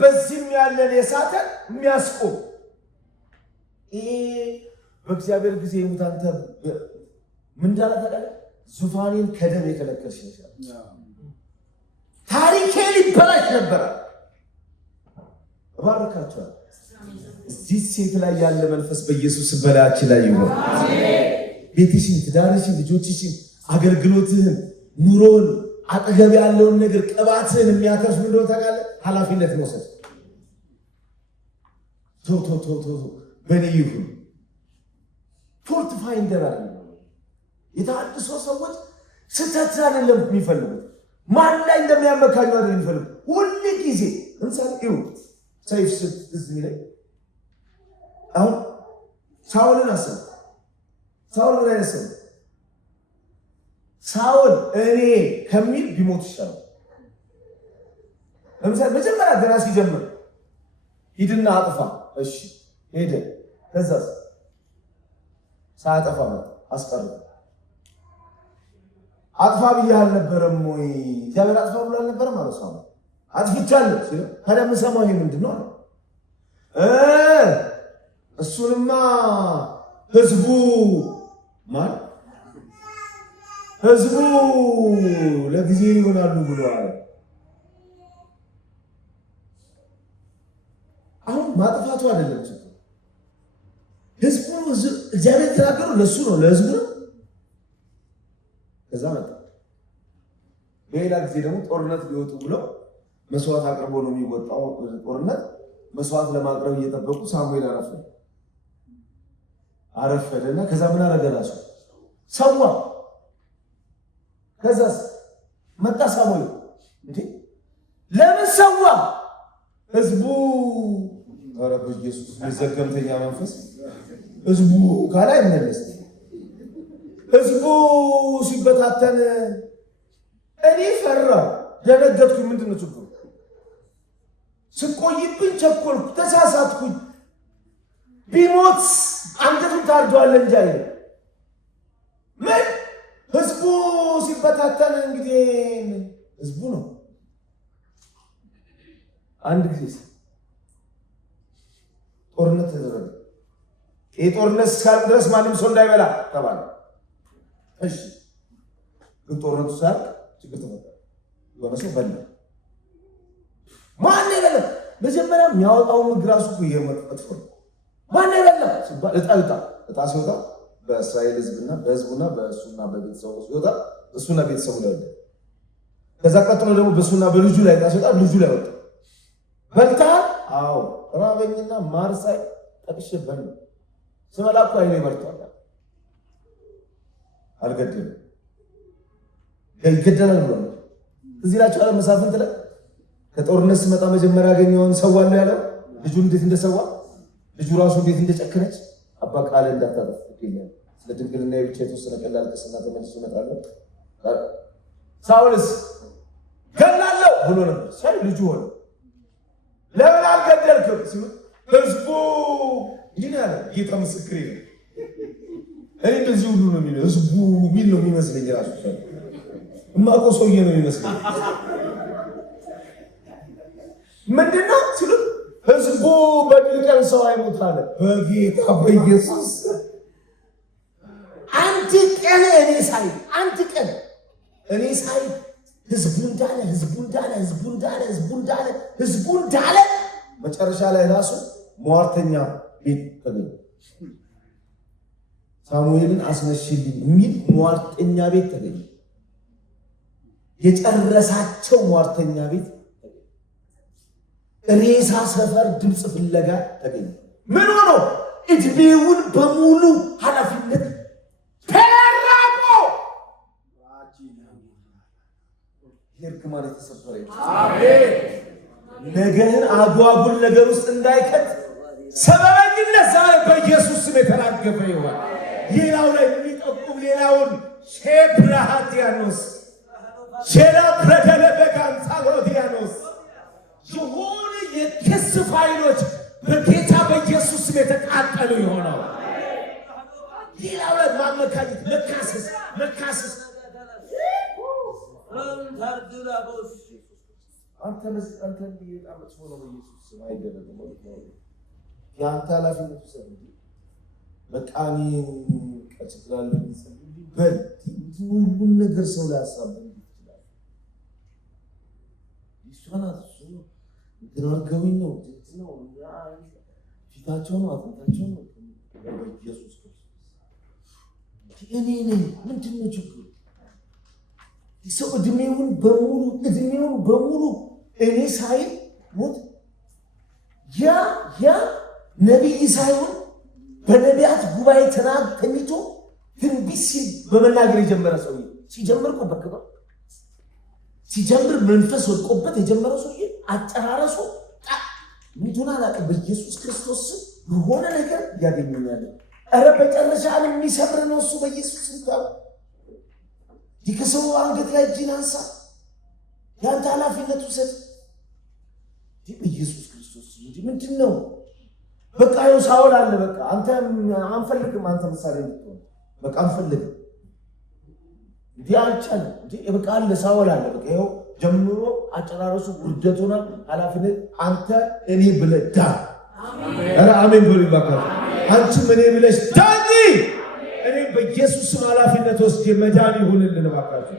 በዚህም ያለን የሳተን የሚያስቆም ይሄ በእግዚአብሔር ጊዜ ሙታንተ ምን እንዳለ ታውቃለህ? ዙፋኔን ከደም የከለከልሽ ይችላል። ታሪኬ ሊበላሽ ነበረ። እባርካችኋል። እዚህ ሴት ላይ ያለ መንፈስ በኢየሱስ በላያችን ላይ ይሁን። ቤትሽን፣ ትዳርሽን፣ ልጆችሽን፣ አገልግሎትህን፣ ኑሮን፣ አጠገብ ያለውን ነገር ቅባትህን የሚያተርፍ ምን እንደሆነ ታውቃለህ? ኃላፊነት መውሰድ። ቶ በእኔ ይሁን። ፎርት ፋይንደር አለ። የተሐድሶ ሰዎች ስህተት አይደለም የሚፈልጉት፣ ማን ላይ እንደሚያመካኙ አይደለም የሚፈልጉት። ሁል ጊዜ እንሳን ይሁ ሰይፍ እዚህ ላይ አሁን ሳውልን አሰብ ሳውል ምን አይነት ሰው? ሳውል እኔ ከሚል ቢሞት ይሻላል። ለምሳሌ መጀመሪያ ገና ሲጀምር ሂድና አጥፋ፣ እሺ ሄደ። ከዛስ ሳያጠፋ መጣ፣ አስቀረ። አጥፋ ብዬ አልነበረም ወይ? እግዚአብሔር አጥፋ ብሎ አልነበረም ማለት ነው። አጥፍቻለሁ ሲል ታዲያ የምሰማው ይሄ ምንድን ነው? እሱንማ ህዝቡ ህዝቡ ለጊዜ ይሆናሉ ብለዋል። አሁን ማጥፋቱ አይደለም ችግር። ህዝቡ እግዚአብሔር የተናገሩ ለሱ ነው፣ ለህዝቡ ነው። ከዛ መጣ። በሌላ ጊዜ ደግሞ ጦርነት ሊወጡ ብለው መስዋዕት አቅርቦ ነው የሚወጣው። ጦርነት መስዋዕት ለማቅረብ እየጠበቁ ሳሙኤል አረፈደና ከዛ ምን አረገ? ራሱ ሰዋ። ከዛስ መጣ ሳሙኤል። እንዴ ለምን ሰዋ? ህዝቡ ኧረ በኢየሱስ የዘገምተኛ መንፈስ ህዝቡ ካላ ይመለስ። ህዝቡ ሲበታተን እኔ ፈራሁ፣ ደነገጥኩኝ። ምንድን ነው ችግሩ? ስቆይብኝ ቸኮልኩ፣ ተሳሳትኩኝ። ቢሞት አንገቱን ታርደዋል እንጂ አይደል። ምን ህዝቡ ሲበታተን እንግዲህ ህዝቡ ነው። አንድ ጊዜ ጦርነት ተደረገ። ይህ ጦርነት እስካልቅ ድረስ ማንም ሰው እንዳይበላ ተባለ። እሺ ግን ጦርነቱ ሳያልቅ ችግር ተፈጠረ። የሆነ ሰው በላ። ማን የበላ? መጀመሪያ የሚያወጣው ምግብ ራሱ መጥፎ ነው። ማን የበላ ሲባል እጣ ሲወጣ በእስራኤል ህዝብና በህዝቡና በእሱና በቤተሰቡ ሲወጣ እሱና ቤተሰቡ ላይ ወጣ። ከዛ ቀጥሎ ደግሞ በእሱና በልጁ ላይ እጣ ሲወጣ ልጁ ላይ ወጣ። በልተሃል? አዎ ራበኝና ማርሳይ ጠቅሼበት ነው። ስበላ እኮ አይኔ በርቷል። አልገደለም፣ ይገደላል ብሎ ነው። እዚህ ላቸው አለ መሳፍንት ላይ ከጦርነት ስመጣ መጀመሪያ ያገኘውን ሰዋለሁ ያለው ልጁ እንዴት እንደሰዋ ልጁ ራሱ እንዴት እንደጨከነች አባ ቃል እንዳታጠፍ ይገኛል። ስለ ድንግልና ብቻ የተወሰነ ቀላል ቅስና ተመልሶ እመጣለሁ። ሳውልስ ገላለሁ ብሎ ነበር። ሳይ ልጁ ሆነ። ለምን አልገደልክም ሲሉ ህዝቡ ይሄን ያለ ጌታ ምስክሬ ነው። እኔ እንደዚህ ሁሉ ነው የሚለው ህዝቡ ሚል ነው የሚመስለኝ። ራሱ እማቆ ሰውዬ ነው የሚመስለኝ። ምንድነው ሲሉ ህዝቡ በድል ቀን ሰው አይሞት አለ። በጌታ በኢየሱስ አንድ ቀን እኔ ሳይ ህዝቡ እንዳለ መጨረሻ ላይ ራሱ ሟርተኛ ቤት ተገኘ። ሳሙኤልን አስነሽልኝ የሚል ሟርተኛ ቤት ተገኘ። የጨረሳቸው ሟርተኛ ቤት ሬሳ ሰፈር ድምፅ ፍለጋ ተገኘ። ምን ሆኖ እድሜውን በሙሉ ኃላፊነት ተራቆ የርግማን የተሰበረ አሜን። ነገርን አጓጉል ነገር ውስጥ እንዳይከት ሰበበኝነት ዛሬ በኢየሱስ ስም የተራገፈ ይሆን። ሌላው ላይ የሚጠቁም ሌላውን ሼፕራሃዲያኖስ ሼላ ብረደለ በጋንሳሎዲያኖስ የሆነ የክስ ፋይሎች በጌታ በኢየሱስ ስም የተቃጠሉ ይሆናል። ሌላው ላይ ማመካኘት፣ መካሰስ አንተ በጣም መጥፎ ነው። በኢየሱስ ስም አይደረግም። የአንተ ኃላፊነት ውሰድ። በቃኒ ቀጭላለ በል ሁሉን ነገር ሰው ላይ ያሳብን ይችላል። ይሷናት እሱ ግናርገውኝ ነው ፊታቸው ነው አጥንታቸው ነው። በኢየሱስ ክርስቶስ እኔ ነኝ። ምንድን ነው ችግሩ? ሰው እድሜውን በሙሉ እኔ ሳይል ሞት ያ ነቢይ ሳይሆን በነቢያት ጉባኤ ተኝቶ ትንቢት ሲል በመናገር የጀመረ ሰው ሲጀምር እኮ በክብር ሲጀምር መንፈስ ወድቆበት የጀመረ ሰው አጨራረሱ ምንቱን አላውቅም። በኢየሱስ ክርስቶስ የሆነ ነገር ያገኘኛል። ኧረ በጨረሻ የሚሰብር ነው እሱ። በኢየሱስ ስልጣን ከሰው አንገት ላይ እጅን አንሳ። ያንተ ኃላፊነት ውሰድ። በኢየሱስ ክርስቶስ እንጂ ምንድን ነው? በቃ ይኸው ሳውል አለ። በቃ አንተ አንፈልግም። አንተ ምሳሌ እንድትሆን በቃ አንፈልግም። እንዲህ አልቻለም። በቃ አለ ሳውል አለ። በቃ ይኸው ጀምሮ አጨራረሱ ውርደት ሆኗል። ኃላፊነት አንተ እኔ ብለህ ዳን። ኧረ አሜን በሉ ይባካል። አንቺም እኔ ብለሽ ዳኒ። እኔ በኢየሱስ ስም ኃላፊነት ወስጄ መዳን ይሁንልን እባካችሁ።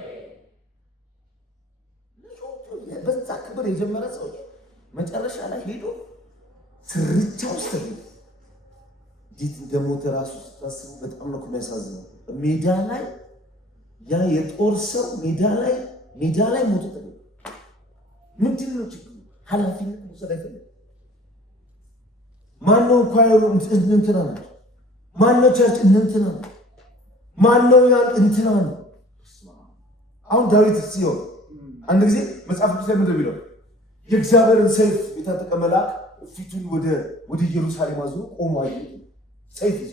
በዛ ክብር የጀመረ ሰው መጨረሻ ላይ ሄዶ ስርቻ ውስጥ እንዴት እንደሞተ ራሱ ስታስቡ በጣም ነው የሚያሳዝነው። ሜዳ ላይ ያ የጦር ሰው ሜዳ ላይ ሞቶ ተገኘ። ምንድን ነው ችግሩ? ኃላፊነት መውሰድ አይፈልግም። ማነው ኳየሩ እንትና ነው? ማነው ቸርች እንትና ነው? ማነው እንትና ነው? አሁን ዳዊት ሲሆን አንድ ጊዜ መጽሐፍ ቅዱስ ላይ ምንድን ነው የሚለው? የእግዚአብሔርን ሰይፍ የታጠቀ መልአክ ፊቱን ወደ ኢየሩሳሌም አዙሮ ቆሞ አየ። ሰይፍ ይዞ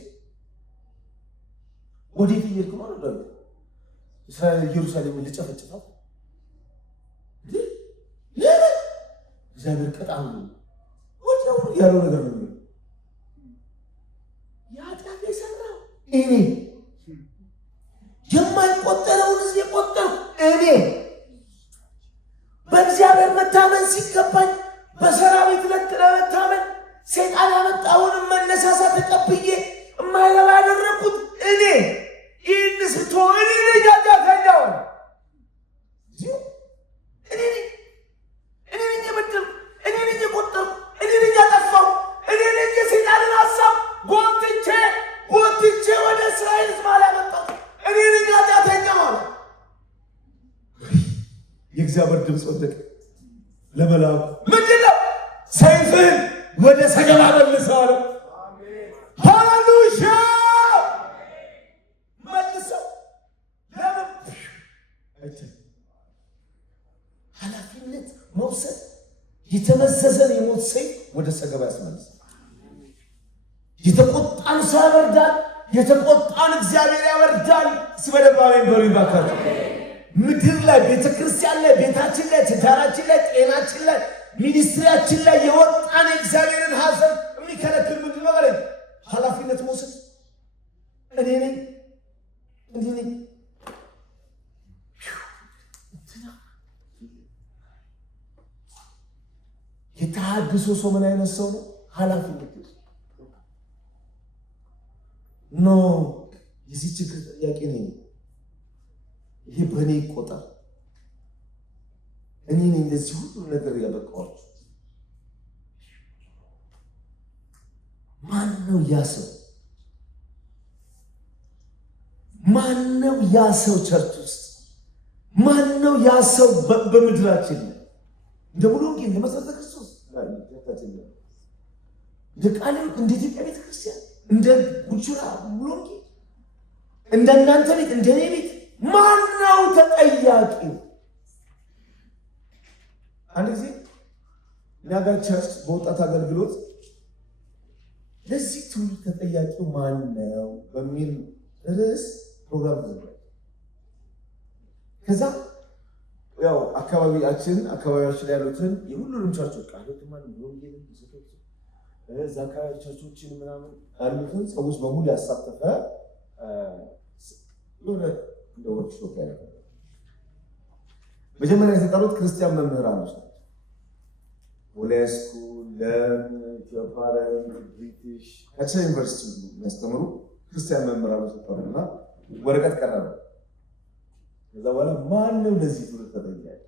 ወዴት እየሄድክ ነው? ዳዊት እስራኤል ኢየሩሳሌምን ልጨፈጭፋት እግዚአብሔር ቀጣም ነው ወዲያው ያለው ነገር ነው። ያጣለ ሰራው እኔ የማይቆጠረውን ሕዝብ የቆጠርኩ እኔ በእግዚአብሔር መታመን ሲገባኝ በሰራዊት ለመታመን ሰይጣን ያመጣውን መነሳሳት ተቀብዬ የማይረባ ያደረኩት እኔ ይህን ስትሆን እኔ ነኝ ያዳፈኛው እኔ ነኝ የበደልኩ እኔ ነኝ የቆጠርኩ እኔ ነኝ ያጠፋው እኔ ነኝ የሰይጣንን ሀሳብ ጎትቼ ወደ እስራኤል ሕዝብ ያመጣው እኔ ነኝ ያዳፈኛው። የእግዚአብሔር ድምፅ ወደቀ ለመልአኩ ምንድን ነው? ሰይፍህን ወደ ሰገባ መልሰው አለ። ሃሌሉያ! መልሰው ለምን? ኃላፊነት መውሰድ የተመዘዘን የሞት ሰይፍ ወደ ሰገባ ያስመልሳል። የተቆጣን ሰው ያበርዳል። የተቆጣን እግዚአብሔር ያበርዳል። ሲበደባሜን በሉ ይባካል። ምድር ላይ ቤተክርስቲያን ላይ ቤታችን ላይ ትዳራችን ላይ ጤናችን ላይ ሚኒስትሪያችን ላይ የወጣን እግዚአብሔርን ሐሳብ የሚከለክል ምንድን ነው? ማለት ኃላፊነት መውሰድ። እኔ ነኝ እንዲህ ነኝ የተሐድሶ ሰው ምን አይነት ሰው ነው? ኃላፊነት ኖ የዚህ ችግር ጥያቄ ነኝ። ይሄ በእኔ ይቆጣል። እኔ ነኝ ለዚህ ሁሉ ነገር ያበቃኋችሁ። ማን ነው ያ ሰው? ማን ነው ያ ሰው? ቸርች ውስጥ ማን ነው ያ ሰው? በምድራችን እንደ ሙሉ ወንጌል እንደ መሰረተ ክርስቶስ እንደ ቃል እንደ ኢትዮጵያ ቤተክርስቲያን እንደ ጉቹራ ሙሉ ወንጌል እንደ እናንተ ቤት እንደ እኔ ቤት ማን ነው ተጠያቂው? አንድ ጊዜ እኛ ጋር ቸርች በወጣት አገልግሎት ለዚህ ትውልድ ተጠያቂው ማን ነው በሚል ርዕስ ፕሮግራም ተዘጋጀ። ከዛ ያው አካባቢያችን ላይ ያሉትን የሁሉንም ቸርቾች ቃሎት ማለት ነው እዛ አካባቢ ቸርቾችን ምናምን ያሉትን ሰዎች በሙሉ ያሳተፈ የሆነ እንደ ወርክሾፕ ያደረገ። መጀመሪያ የተጠሩት ክርስቲያን መምህራኖች ናቸው። ወላይስኩ ለኢትዮጵያውያን ብሪቲሽ ከቻ ዩኒቨርሲቲ የሚያስተምሩ ክርስቲያን መምህራኖች ተጠሩና ወረቀት ቀረበ። ከዛ በኋላ ማን ነው ለዚህ ትውልድ ተጠያቂ?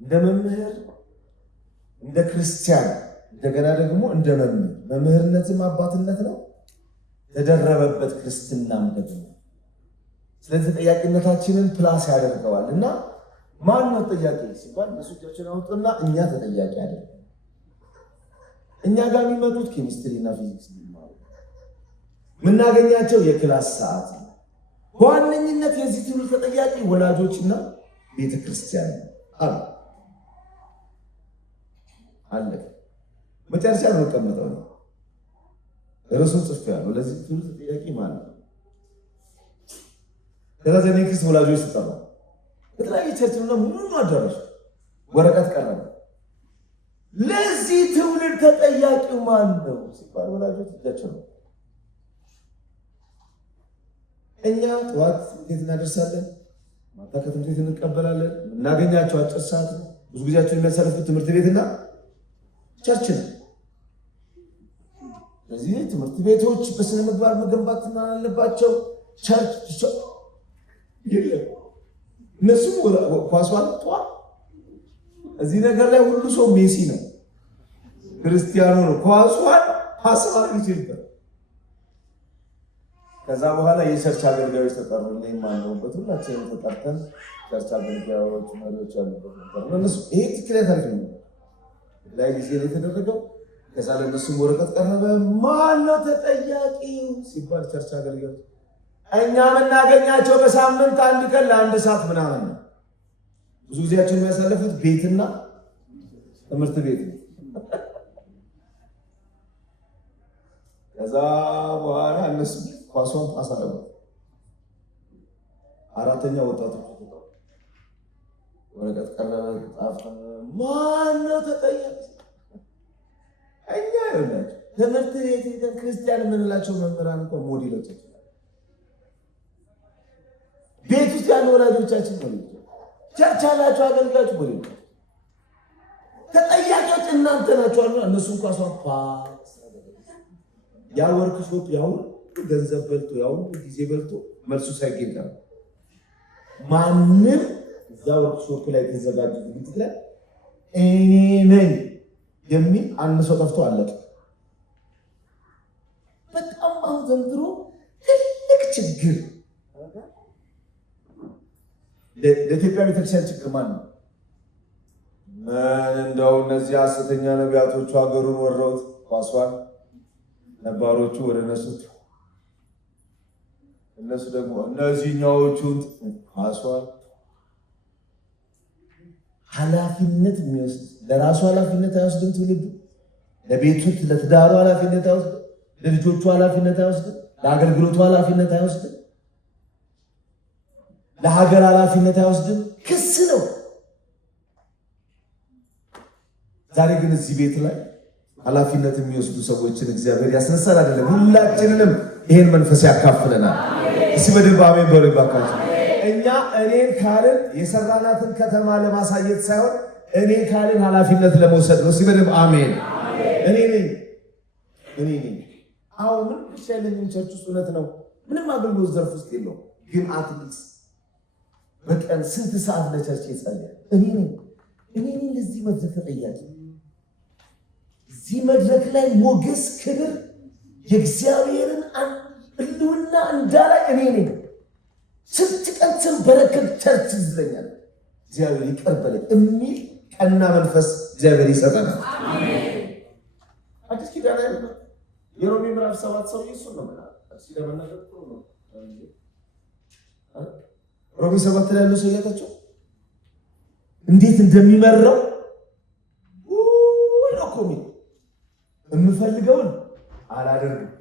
እንደ መምህር እንደ ክርስቲያን እንደገና ደግሞ እንደ መምህርነትም አባትነት ነው፣ ተደረበበት ክርስትናም ደግሞ። ስለዚህ ተጠያቂነታችንን ፕላስ ያደርገዋል እና ማን ነው ተጠያቂ ሲባል እነሱ እጃቸውን አውጡና እኛ ተጠያቂ አይደለም። እኛ ጋር የሚመጡት ኬሚስትሪ እና ፊዚክስ ቢማሩ የምናገኛቸው የክላስ ሰዓት ነው። በዋነኝነት የዚህ ትውልድ ተጠያቂ ወላጆችና ቤተክርስቲያን አለ። መጨረሻ ነው ተቀምጠው ነው ርዕሱን ጽፌያለሁ። ለዚህ ትውልድ ተጠያቂ ማለት ነው። ከዛ ኔክስት ወላጆች ተጠሩ። በተለያየ ቸርችና ሙሉ አዳራሽ ወረቀት ቀረበ። ለዚህ ትውልድ ተጠያቂው ማን ነው ሲባል ወላጆች እጃቸው ነው። እኛ ጠዋት እንዴት እናደርሳለን፣ ማታ ከትምህርት ቤት እንቀበላለን። እናገኛቸው አጭር ሰዓት ነው። ብዙ ጊዜያቸውን የሚያሳልፉት ትምህርት ቤትና ቸርች ነው። ስለዚህ ትምህርት ቤቶች በስነ ምግባር መገንባት አለባቸው። ቸርች እነሱም ኳሷን ጧል። እዚህ ነገር ላይ ሁሉ ሰው ሜሲ ነው፣ ክርስቲያኑ ነው። ኳሷን ፓስዋን ይችላል። ከዛ በኋላ የቸርች አገልጋዮች ተጠሩ። እኔም አለሁበት፣ ሁላችንም ተጠርተን ቸርች አገልጋዮች መሪዎች ያሉበት ነበር። እነሱ ይሄ ትክክለኛ ታሪክ ነው ላይ ጊዜ የተደረገው። ከዛ ለእነሱም ወረቀት ቀረበ። ማን ነው ተጠያቂው ሲባል ቸርች አገልጋዮች እኛ የምናገኛቸው በሳምንት አንድ ቀን ለአንድ ሰዓት ምናምን ነው። ብዙ ጊዜያቸውን የሚያሳልፉት ቤትና ትምህርት ቤት ነው። ከዛ በኋላ እነሱ ኳሷን ፓስ አረጉ። አራተኛ ወጣቶች ተጠሩ። ወረቀት ቀረበ፣ ጻፈ። ማን ነው ተጠያቂ? እኛ ይሆናል። ትምህርት ቤት ክርስቲያን የምንላቸው መምህራን እንኳን ሞዴሎች ይችላል። ቤት ውስጥ ያሉ ወላጆቻችን ሞዴሎች፣ ቸርች ያላቸው አገልጋዮች ሞዴሎች፣ ተጠያቂዎች እናንተ ናቸው አሉ። እነሱ እንኳን ሷ ፓስ ያ ወርክሾፕ ያው ገንዘብ በልቶ ያው ጊዜ በልቶ መልሱ ሳይገኝ ቀረ። ማንም እዛ ወርክሾፕ ላይ ተዘጋጁ ዝግጅት ላይ እኔ ነኝ የሚል አንድ ሰው ጠፍቶ አለቀ። በጣም አሁን ዘንድሮ ትልቅ ችግር ለኢትዮጵያ ቤተክርስቲያን ችግር ማን ነው? እንደው እነዚህ ሐሰተኛ ነቢያቶቹ ሀገሩን ወረውት ኳሷን ነባሮቹ ወደ እነሱ ደግሞ እነዚህኛዎቹን ኳሷን ኃላፊነት የሚወስድ ለራሱ ኃላፊነት አይወስድም። ትውልዱ ለቤቱ ለትዳሩ ኃላፊነት አይወስድም። ለልጆቹ ኃላፊነት አይወስድም። ለአገልግሎቱ ኃላፊነት አይወስድም። ለሀገር ኃላፊነት አይወስድም። ክስ ነው። ዛሬ ግን እዚህ ቤት ላይ ኃላፊነት የሚወስዱ ሰዎችን እግዚአብሔር ያስነሳል። አይደለም ሁላችንንም ይሄን መንፈስ ያካፍለናል። እስቲ በደንብ አሜን በሉ ባካችሁ። እኛ እኔን ካልን የሰራናትን ከተማ ለማሳየት ሳይሆን እኔ ካልን ኃላፊነት ለመውሰድ ነው። እስቲ በደንብ አሜን። እኔ ነኝ። አሁን ምን ይሻለኝ ቸርች ውስጥ እውነት ነው ምንም አገልግሎት ዘርፍ ውስጥ የለውም። ግን አትሊስት በቀን ስንት ሰዓት ለቸርች ይጸልያል? እኔ ነኝ። ለዚህ መድረክ ተጠያቂ? እዚህ መድረክ ላይ ሞገስ፣ ክብር የእግዚአብሔርን ህልውና እንዳላይ እኔ ነኝ። ስንት ቀን ስንበረከት ቸርች ይዝለኛል እግዚአብሔር ይቅር በለኝ የሚል ቀና መንፈስ እግዚአብሔር ይሰጠናል። አዲስ ኪዳን ያለ የሮሜ ምዕራፍ 7 ሰው ኢየሱስ ነው ማለት አዲስ ኪዳን መናገር ነው። ሮሜ 7 ላይ ያለው ሰው ያታቸው እንዴት እንደሚመራው ነው ቆሚ የምፈልገውን አላደርግም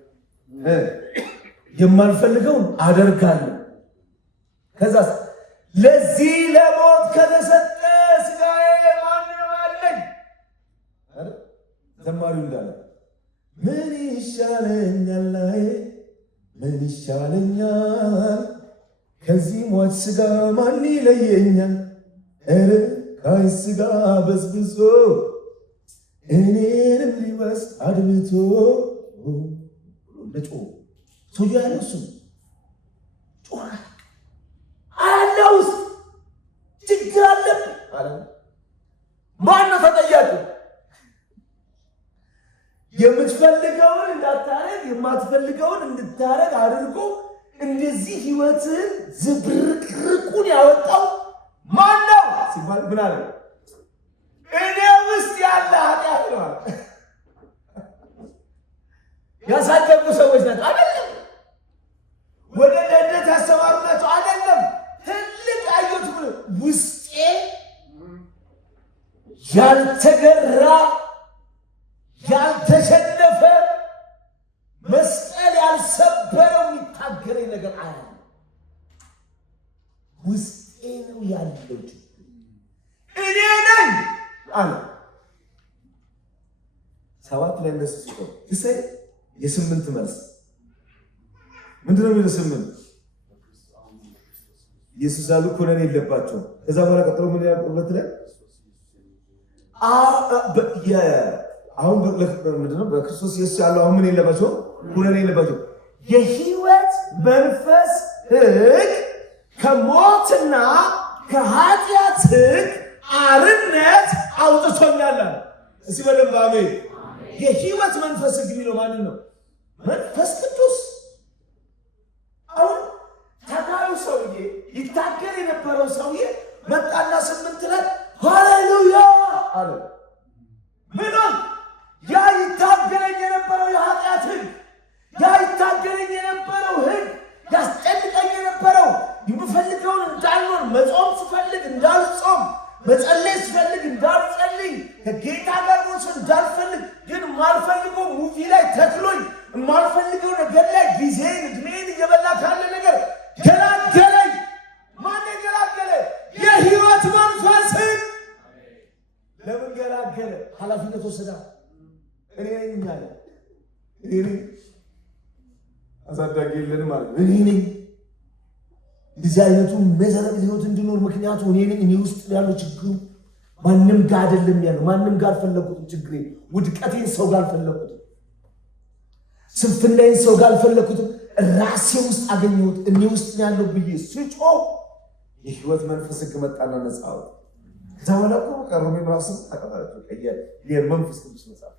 የማልፈልገውን አደርጋለሁ። ከዛስ ለዚህ ለሞት ከተሰጠ ስጋዬ ማንንም አለኝ አይደል? ዘማሪው እንዳለ ምን ይሻለኛል ምን ይሻለኛል ከዚህ ሞት ስጋ ማን ይለየኛል? እረ ካይ ስጋ በዝብዞ እኔንም ሊወስድ አድብቶ ለጮ ሰው ያለው እሱ ጮራ አለውስ ችግር አለብህ አለ። ማነው ተጠያቂ? የምትፈልገውን እንዳታረግ የማትፈልገውን እንድታረግ አድርጎ እንደዚህ ህይወትን ዝብርቅርቁን ያወጣው ማነው ሲባል ምን አለ? እኔ ውስጥ ያለ ኃጢአት ነው አለ። ያሳደጉ ሰዎች ናቸው አይደለም? ወደ ደህንነት ያስተማሩ ናቸው አይደለም? ትልቅ አየቱ ውስጤ ያልተገራ ያልተሸነፈ መስቀል ያልሰበረው የሚታገለኝ ነገር አለ። ውስጤ ነው ያለው እኔ ነኝ አለ። 7 ላይ እንደሱ ሲቆም እሰይ የ8 መልስ ምንድነው የሚለው? 8 ኢየሱስ አሉ ኮነን የለባቸው። ከዛ በኋላ ቀጥሎ ምን ያቆለት ላይ አሁን ምንድነው በክርስቶስ ኢየሱስ ያለው አሁን ምን የለባቸው? ኮነን የለባቸው። የህይወት መንፈስ ሕግ ከሞትና ከኃጢአት ሕግ አርነት አውጥቶኛል። እስቲ በደንብ አሜን። የህይወት መንፈስ ሕግ የሚለው ማንን ነው? መንፈስ ቅዱስ። አሁን ተጋዩ ሰውዬ ይታገል የነበረው ሰውዬ መጣና 8 ላይ ሃሌሉያ አለ። ምንም ያ ይታገለኝ የነበረው የኃጢአት ሕግ፣ ያ ይታገለኝ የነበረው ሕግ፣ ያስጨንቀኝ የነበረው የምፈልገውን እንዳልኖር፣ መጾም ስፈልግ እንዳልጾም፣ መጸለይ ስፈልግ እንዳልጸልይ፣ ከጌታ ጋር መሆን እንዳልፈልግ፣ ግን ማልፈልገው ሙቪ ላይ ተክሎኝ ማልፈልገው ነገር ላይ ጊዜን እድሜን እየበላ ካለ ነገር ገላገለኝ። ማን ገላገለ? የህይወት መንፈስ። ለምን ገላገለ? ኃላፊነት ወሰዳ። እኔ ነኝ አለ። እኔ ነኝ አሳዳጊ የለንም ማለት እኔ ነኝ እንደዚህ አይነቱ መሰረት ህይወት እንድኖር ምክንያቱ እኔ ነኝ። እኔ ውስጥ ያለው ችግሩ ማንም ጋር አይደለም ያለው። ማንም ጋር አልፈለኩትም። ችግሬ ውድቀቴን ሰው ጋር አልፈለኩትም። ስንፍናዬን ሰው ጋር አልፈለኩትም። ራሴ ውስጥ አገኘሁት። እኔ ውስጥ ያለው ብዬ ስጮህ የህይወት መንፈስ ሕግ መጣና ነፃ አወጣ። ከዛ በኋላ እኮ ሮሜ ምዕራፍ 8 ተቀጣጣቸው ቀየር። የመንፈስ ቅዱስ መጽሐፍ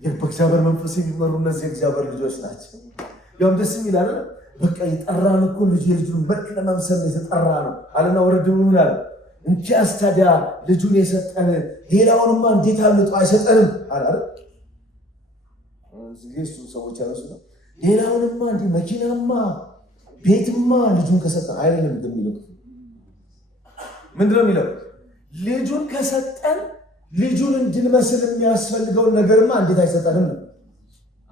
በእግዚአብሔር መንፈስ የሚመሩ እነዚህ የእግዚአብሔር ልጆች ናቸው። ያው ደስ ይላል። በቃ የጠራን እኮ የልጁን መልክ ለመምሰል የተጠራ ነው አለና ወረድ ብሎ ምን አለ? እንኪያስ ታዲያ ልጁን የሰጠን ሌላውንማ እንዴት አምልጦ አይሰጠንም አለ። እሱ ሰዎች ያነሱ ነው። ሌላውንማ እንዴ መኪናማ ቤትማ ልጁን ከሰጠን አይደለም እንደሚለው ምንድነው የሚለው? ልጁን ከሰጠን ልጁን እንድንመስል የሚያስፈልገውን ነገርማ እንዴት አይሰጠንም?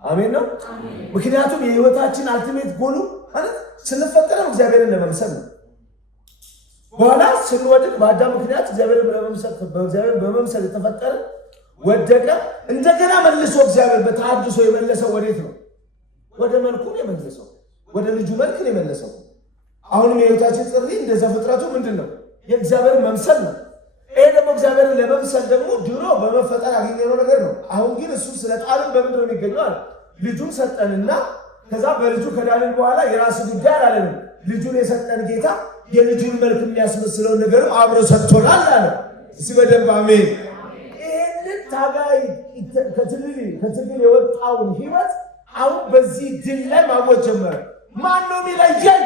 አሜን ነው። ምክንያቱም የህይወታችን አልቲሜት ጎሉ ማለት ስንፈጠረው እግዚአብሔርን ለመምሰል ነው። በኋላ ስንወድቅ በአዳም ምክንያት እግዚአብሔርን በመምሰል የተፈጠረ ወደቀ። እንደገና መልሶ እግዚአብሔር በተሐድሶ የመለሰው ወዴት ነው? ወደ መልኩ ነው የመለሰው፣ ወደ ልጁ መልክ ነው የመለሰው። አሁንም የህይወታችን ጥሪ እንደዛ ፍጥረቱ ምንድን ነው? የእግዚአብሔርን መምሰል ነው። ይሄ ደግሞ እግዚአብሔርን ለመምሰል ደግሞ ድሮ በመፈጠር ያገኘነው ነገር ነው። አሁን ግን እሱ ስለ ጣልን በምንድን ነው የሚገኘው አለ። ልጁን ሰጠንና ከዛ በልጁ ከዳንን በኋላ የራስ ጉዳይ አላለንም። ልጁን የሰጠን ጌታ የልጁን መልክ የሚያስመስለውን ነገርም አብሮ ሰጥቶናል አለ። እስቲ በደንብ አሜን። ይህንን ታጋይ ከትግል የወጣውን ህይወት አሁን በዚህ ድል ላይ ማወጅ ጀመረ። ማን ነው የሚለየን?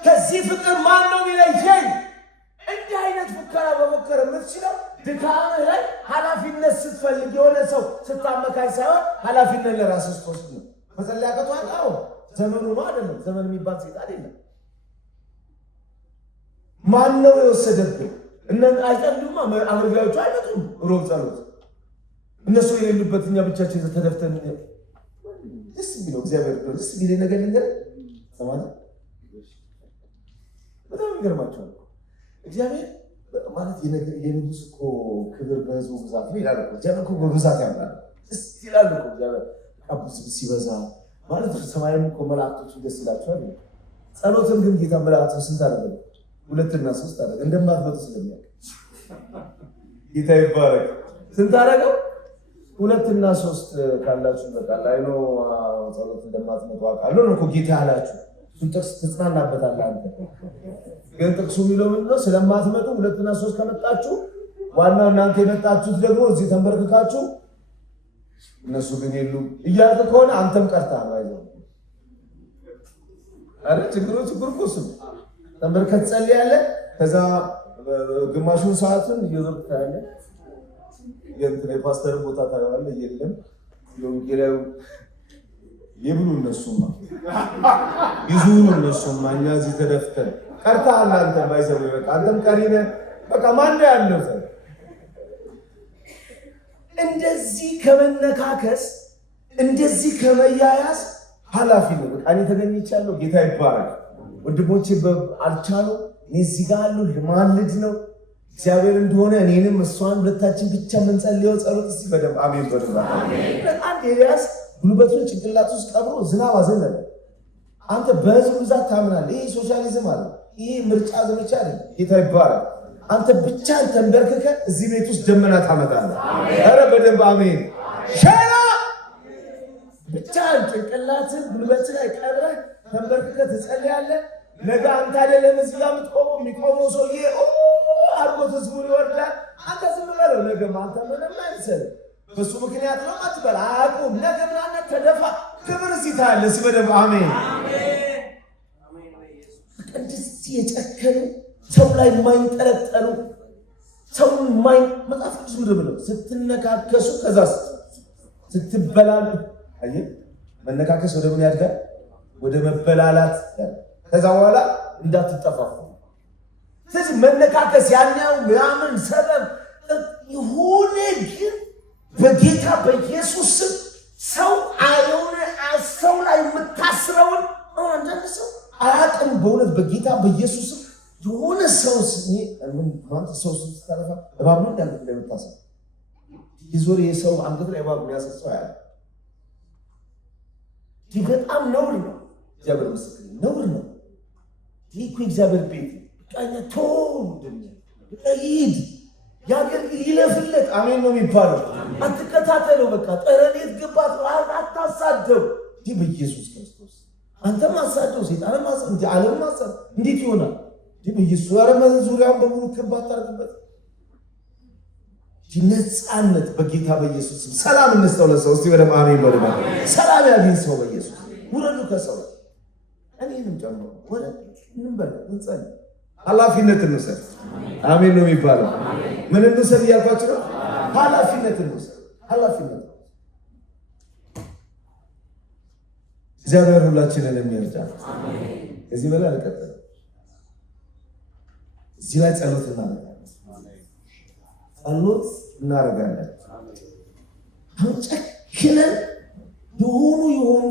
ከዚህ ፍቅር ማን ነው የሚለየን? እንዲህ አይነት ፉከራ በሞከረ የምትችለው ድካምህ ላይ ኃላፊነት ስትፈልግ የሆነ ሰው ስታመካኝ ሳይሆን ኃላፊነት ለራስህ ስትወስድ ነው። መጸለይ አቅቶሃል? አዎ። ዘመኑ ነው አይደለም? ዘመን የሚባል ሴት አይደለም። ማን ነው የወሰደብህ? አይጸልዩም፣ አገልጋዮቹ አይመጡም። ሮብ ጸሎት እነሱ የሌሉበት እኛ ብቻችን ተደፍተን ደስ የሚለው እግዚአብሔር ነው። ደስ የሚለኝ ነገር ልንገርህ፣ ሰማህ? በጣም ይገርማቸዋል። እግዚአብሔር ማለት የንጉሥ እኮ ክብር በሕዝቡ ብዛት ነው ይላል እኮ። እግዚአብሔር እኮ በብዛት ያምናል ደስ ይላል እኮ። እግዚአብሔር ብዙ ሲበዛ ማለት ሰማይም እኮ መላእክቶቹ ደስ ይላቸዋል። ጸሎትን ግን ጌታ መላእክቶች ስንት አደረገ? 2 እና 3 አደረገ። እንደማትመጡ ስለሚያውቅ ጌታ ይባረክ። ስንት አደረገው? 2 እና 3 ካላችሁ በቃ ላይ ነው። ጸሎት እንደማትመጡ አውቃለሁ ነው እኮ ጌታ ያላችሁ። እሱን ጥቅስ ትጽናናበታለህ አንተ። ግን ጥቅሱ የሚለው ምንድን ነው? ስለማትመጡ 2 እና 3 ከመጣችሁ ዋናው እናንተ የመጣችሁት ደግሞ እዚህ ተንበርክካችሁ እነሱ ግን የሉም እያልክ ከሆነ አንተም ቀርተሃል። አይዞህ አረ ችግሩ እኮ እሱ ተንበርከት ትጸልያለህ። ከዛ ግማሹን ሰዓትን እየዞርክ ታያለህ። የፓስተር ቦታ ታየዋለህ። የለም የወንጌላዊ ይብሉ እነሱማ ይዙሩ እነሱማ እኛ እዚህ ተደፍተን ቀርተሃል። አንተም አይዘው በቃ አንተም ቀሪ ነህ። በቃ ማን ነው ያለው? እንደዚህ ከመነካከስ እንደዚህ ከመያያዝ ኃላፊነት በቃ እኔ ተገኝቻለሁ። ጌታ ይባረክ። ወንድሞቼ አልቻሉ። እኔ እዚህ ጋር አሉ። ልማልድ ነው እግዚአብሔር እንደሆነ እኔንም እሷን ሁለታችን ብቻ የምንጸልየው ጸሎት እስቲ በደምብ አሜን በሉ። አንድ ኤልያስ ጉልበቱን ጭንቅላት ውስጥ ቀብሮ ዝናብ አዘነበ። አንተ በህዝብ ብዛት ታምናለህ። ይሄ ሶሻሊዝም አለ። ይሄ ምርጫ ዘመቻ አለ። ጌታ ይባረክ። አንተ ብቻን ተንበርክከህ እዚህ ቤት ውስጥ ደመና ታመጣለህ። ኧረ በደንብ አሜን። ሸራ ብቻን ጭንቅላትን ጉልበት ላይ ቀብረህ ተንበርክከህ ትጸልያለህ። ነገ አንተ አይደለም እዚህ ጋር የምትቆመው፣ የሚቆመው ሰውዬ አድርጎት ህዝቡን ይወርዳል። አንተ ዝም በለው። ነገ አንተ ምንም አይመስልም። በሱ ምክንያት ነው አትበል። አያውቁም። ነገ ምናምን ተደፋ ክብር ሲታለ ሲበደም አሜን። እንደዚህ የጨከኑ ሰው ላይ የማይንጠለጠሉ ሰው መጽሐፍ ቅዱስ ምድር ብለው ስትነካከሱ ከዛ ስትበላሉ። አየህ መነካከስ ወደ ምን ያድጋል? ወደ መበላላት። ከዛ በኋላ እንዳትጠፋፉ። ስለዚህ መነካከስ ያኛው ምናምን ሰበብ ይሁን፣ ግን በጌታ በኢየሱስ ስም ሰው ሰው ላይ የምታስረውን አንዳንድ ሰው አያውቅም። በእውነት በጌታ በኢየሱስ ስም የሆነ ሰው ሰው ስታለፋ እባብ ነው እንዳንተ እንደምታሰብ ይዞር የሰው አንገት ላይ እባብ ያሰሰው ያለ በጣም ነውር ነው። እግዚአብሔር ምስክር ነውር ነው። ይህ እኮ እግዚአብሔር ቤት ቃኛ ሂድ ያገልግል ይለፍለት። አሜን ነው የሚባለው። አትከታተለው። በቃ ጠረኔት ግባት አታሳደው። ይህ በኢየሱስ ክርስቶስ አንተም አሳደው፣ ሴጣንም አሳደው፣ እንጂ ዓለምም አሳደው። እንዴት ይሆናል? ይህ በኢየሱስ ያረመዘ ዙሪያውን በሙሉ ክባት አድርግበት። ነፃነት በጌታ በኢየሱስ ሰላም እንስጠው ለሰው። እስቲ ወደ አሜን በሉ። ሰላም ያገኝ ሰው በኢየሱስ ውረዱ ከሰው እኔንም ጨምሮ ወደ እንበል እንጸልይ። ኃላፊነት እንውሰድ። አሜን ነው የሚባለው። ምን እንውሰድ እያልኳችሁ ነው? ኃላፊነት እንውሰድ። ኃላፊነት እግዚአብሔር ሁላችንን የሚርዳን። ከዚህ በላይ አልቀጥልም። እዚህ ላይ ጸሎት እናደርጋለን። አሁን ጨክነን የሆኑ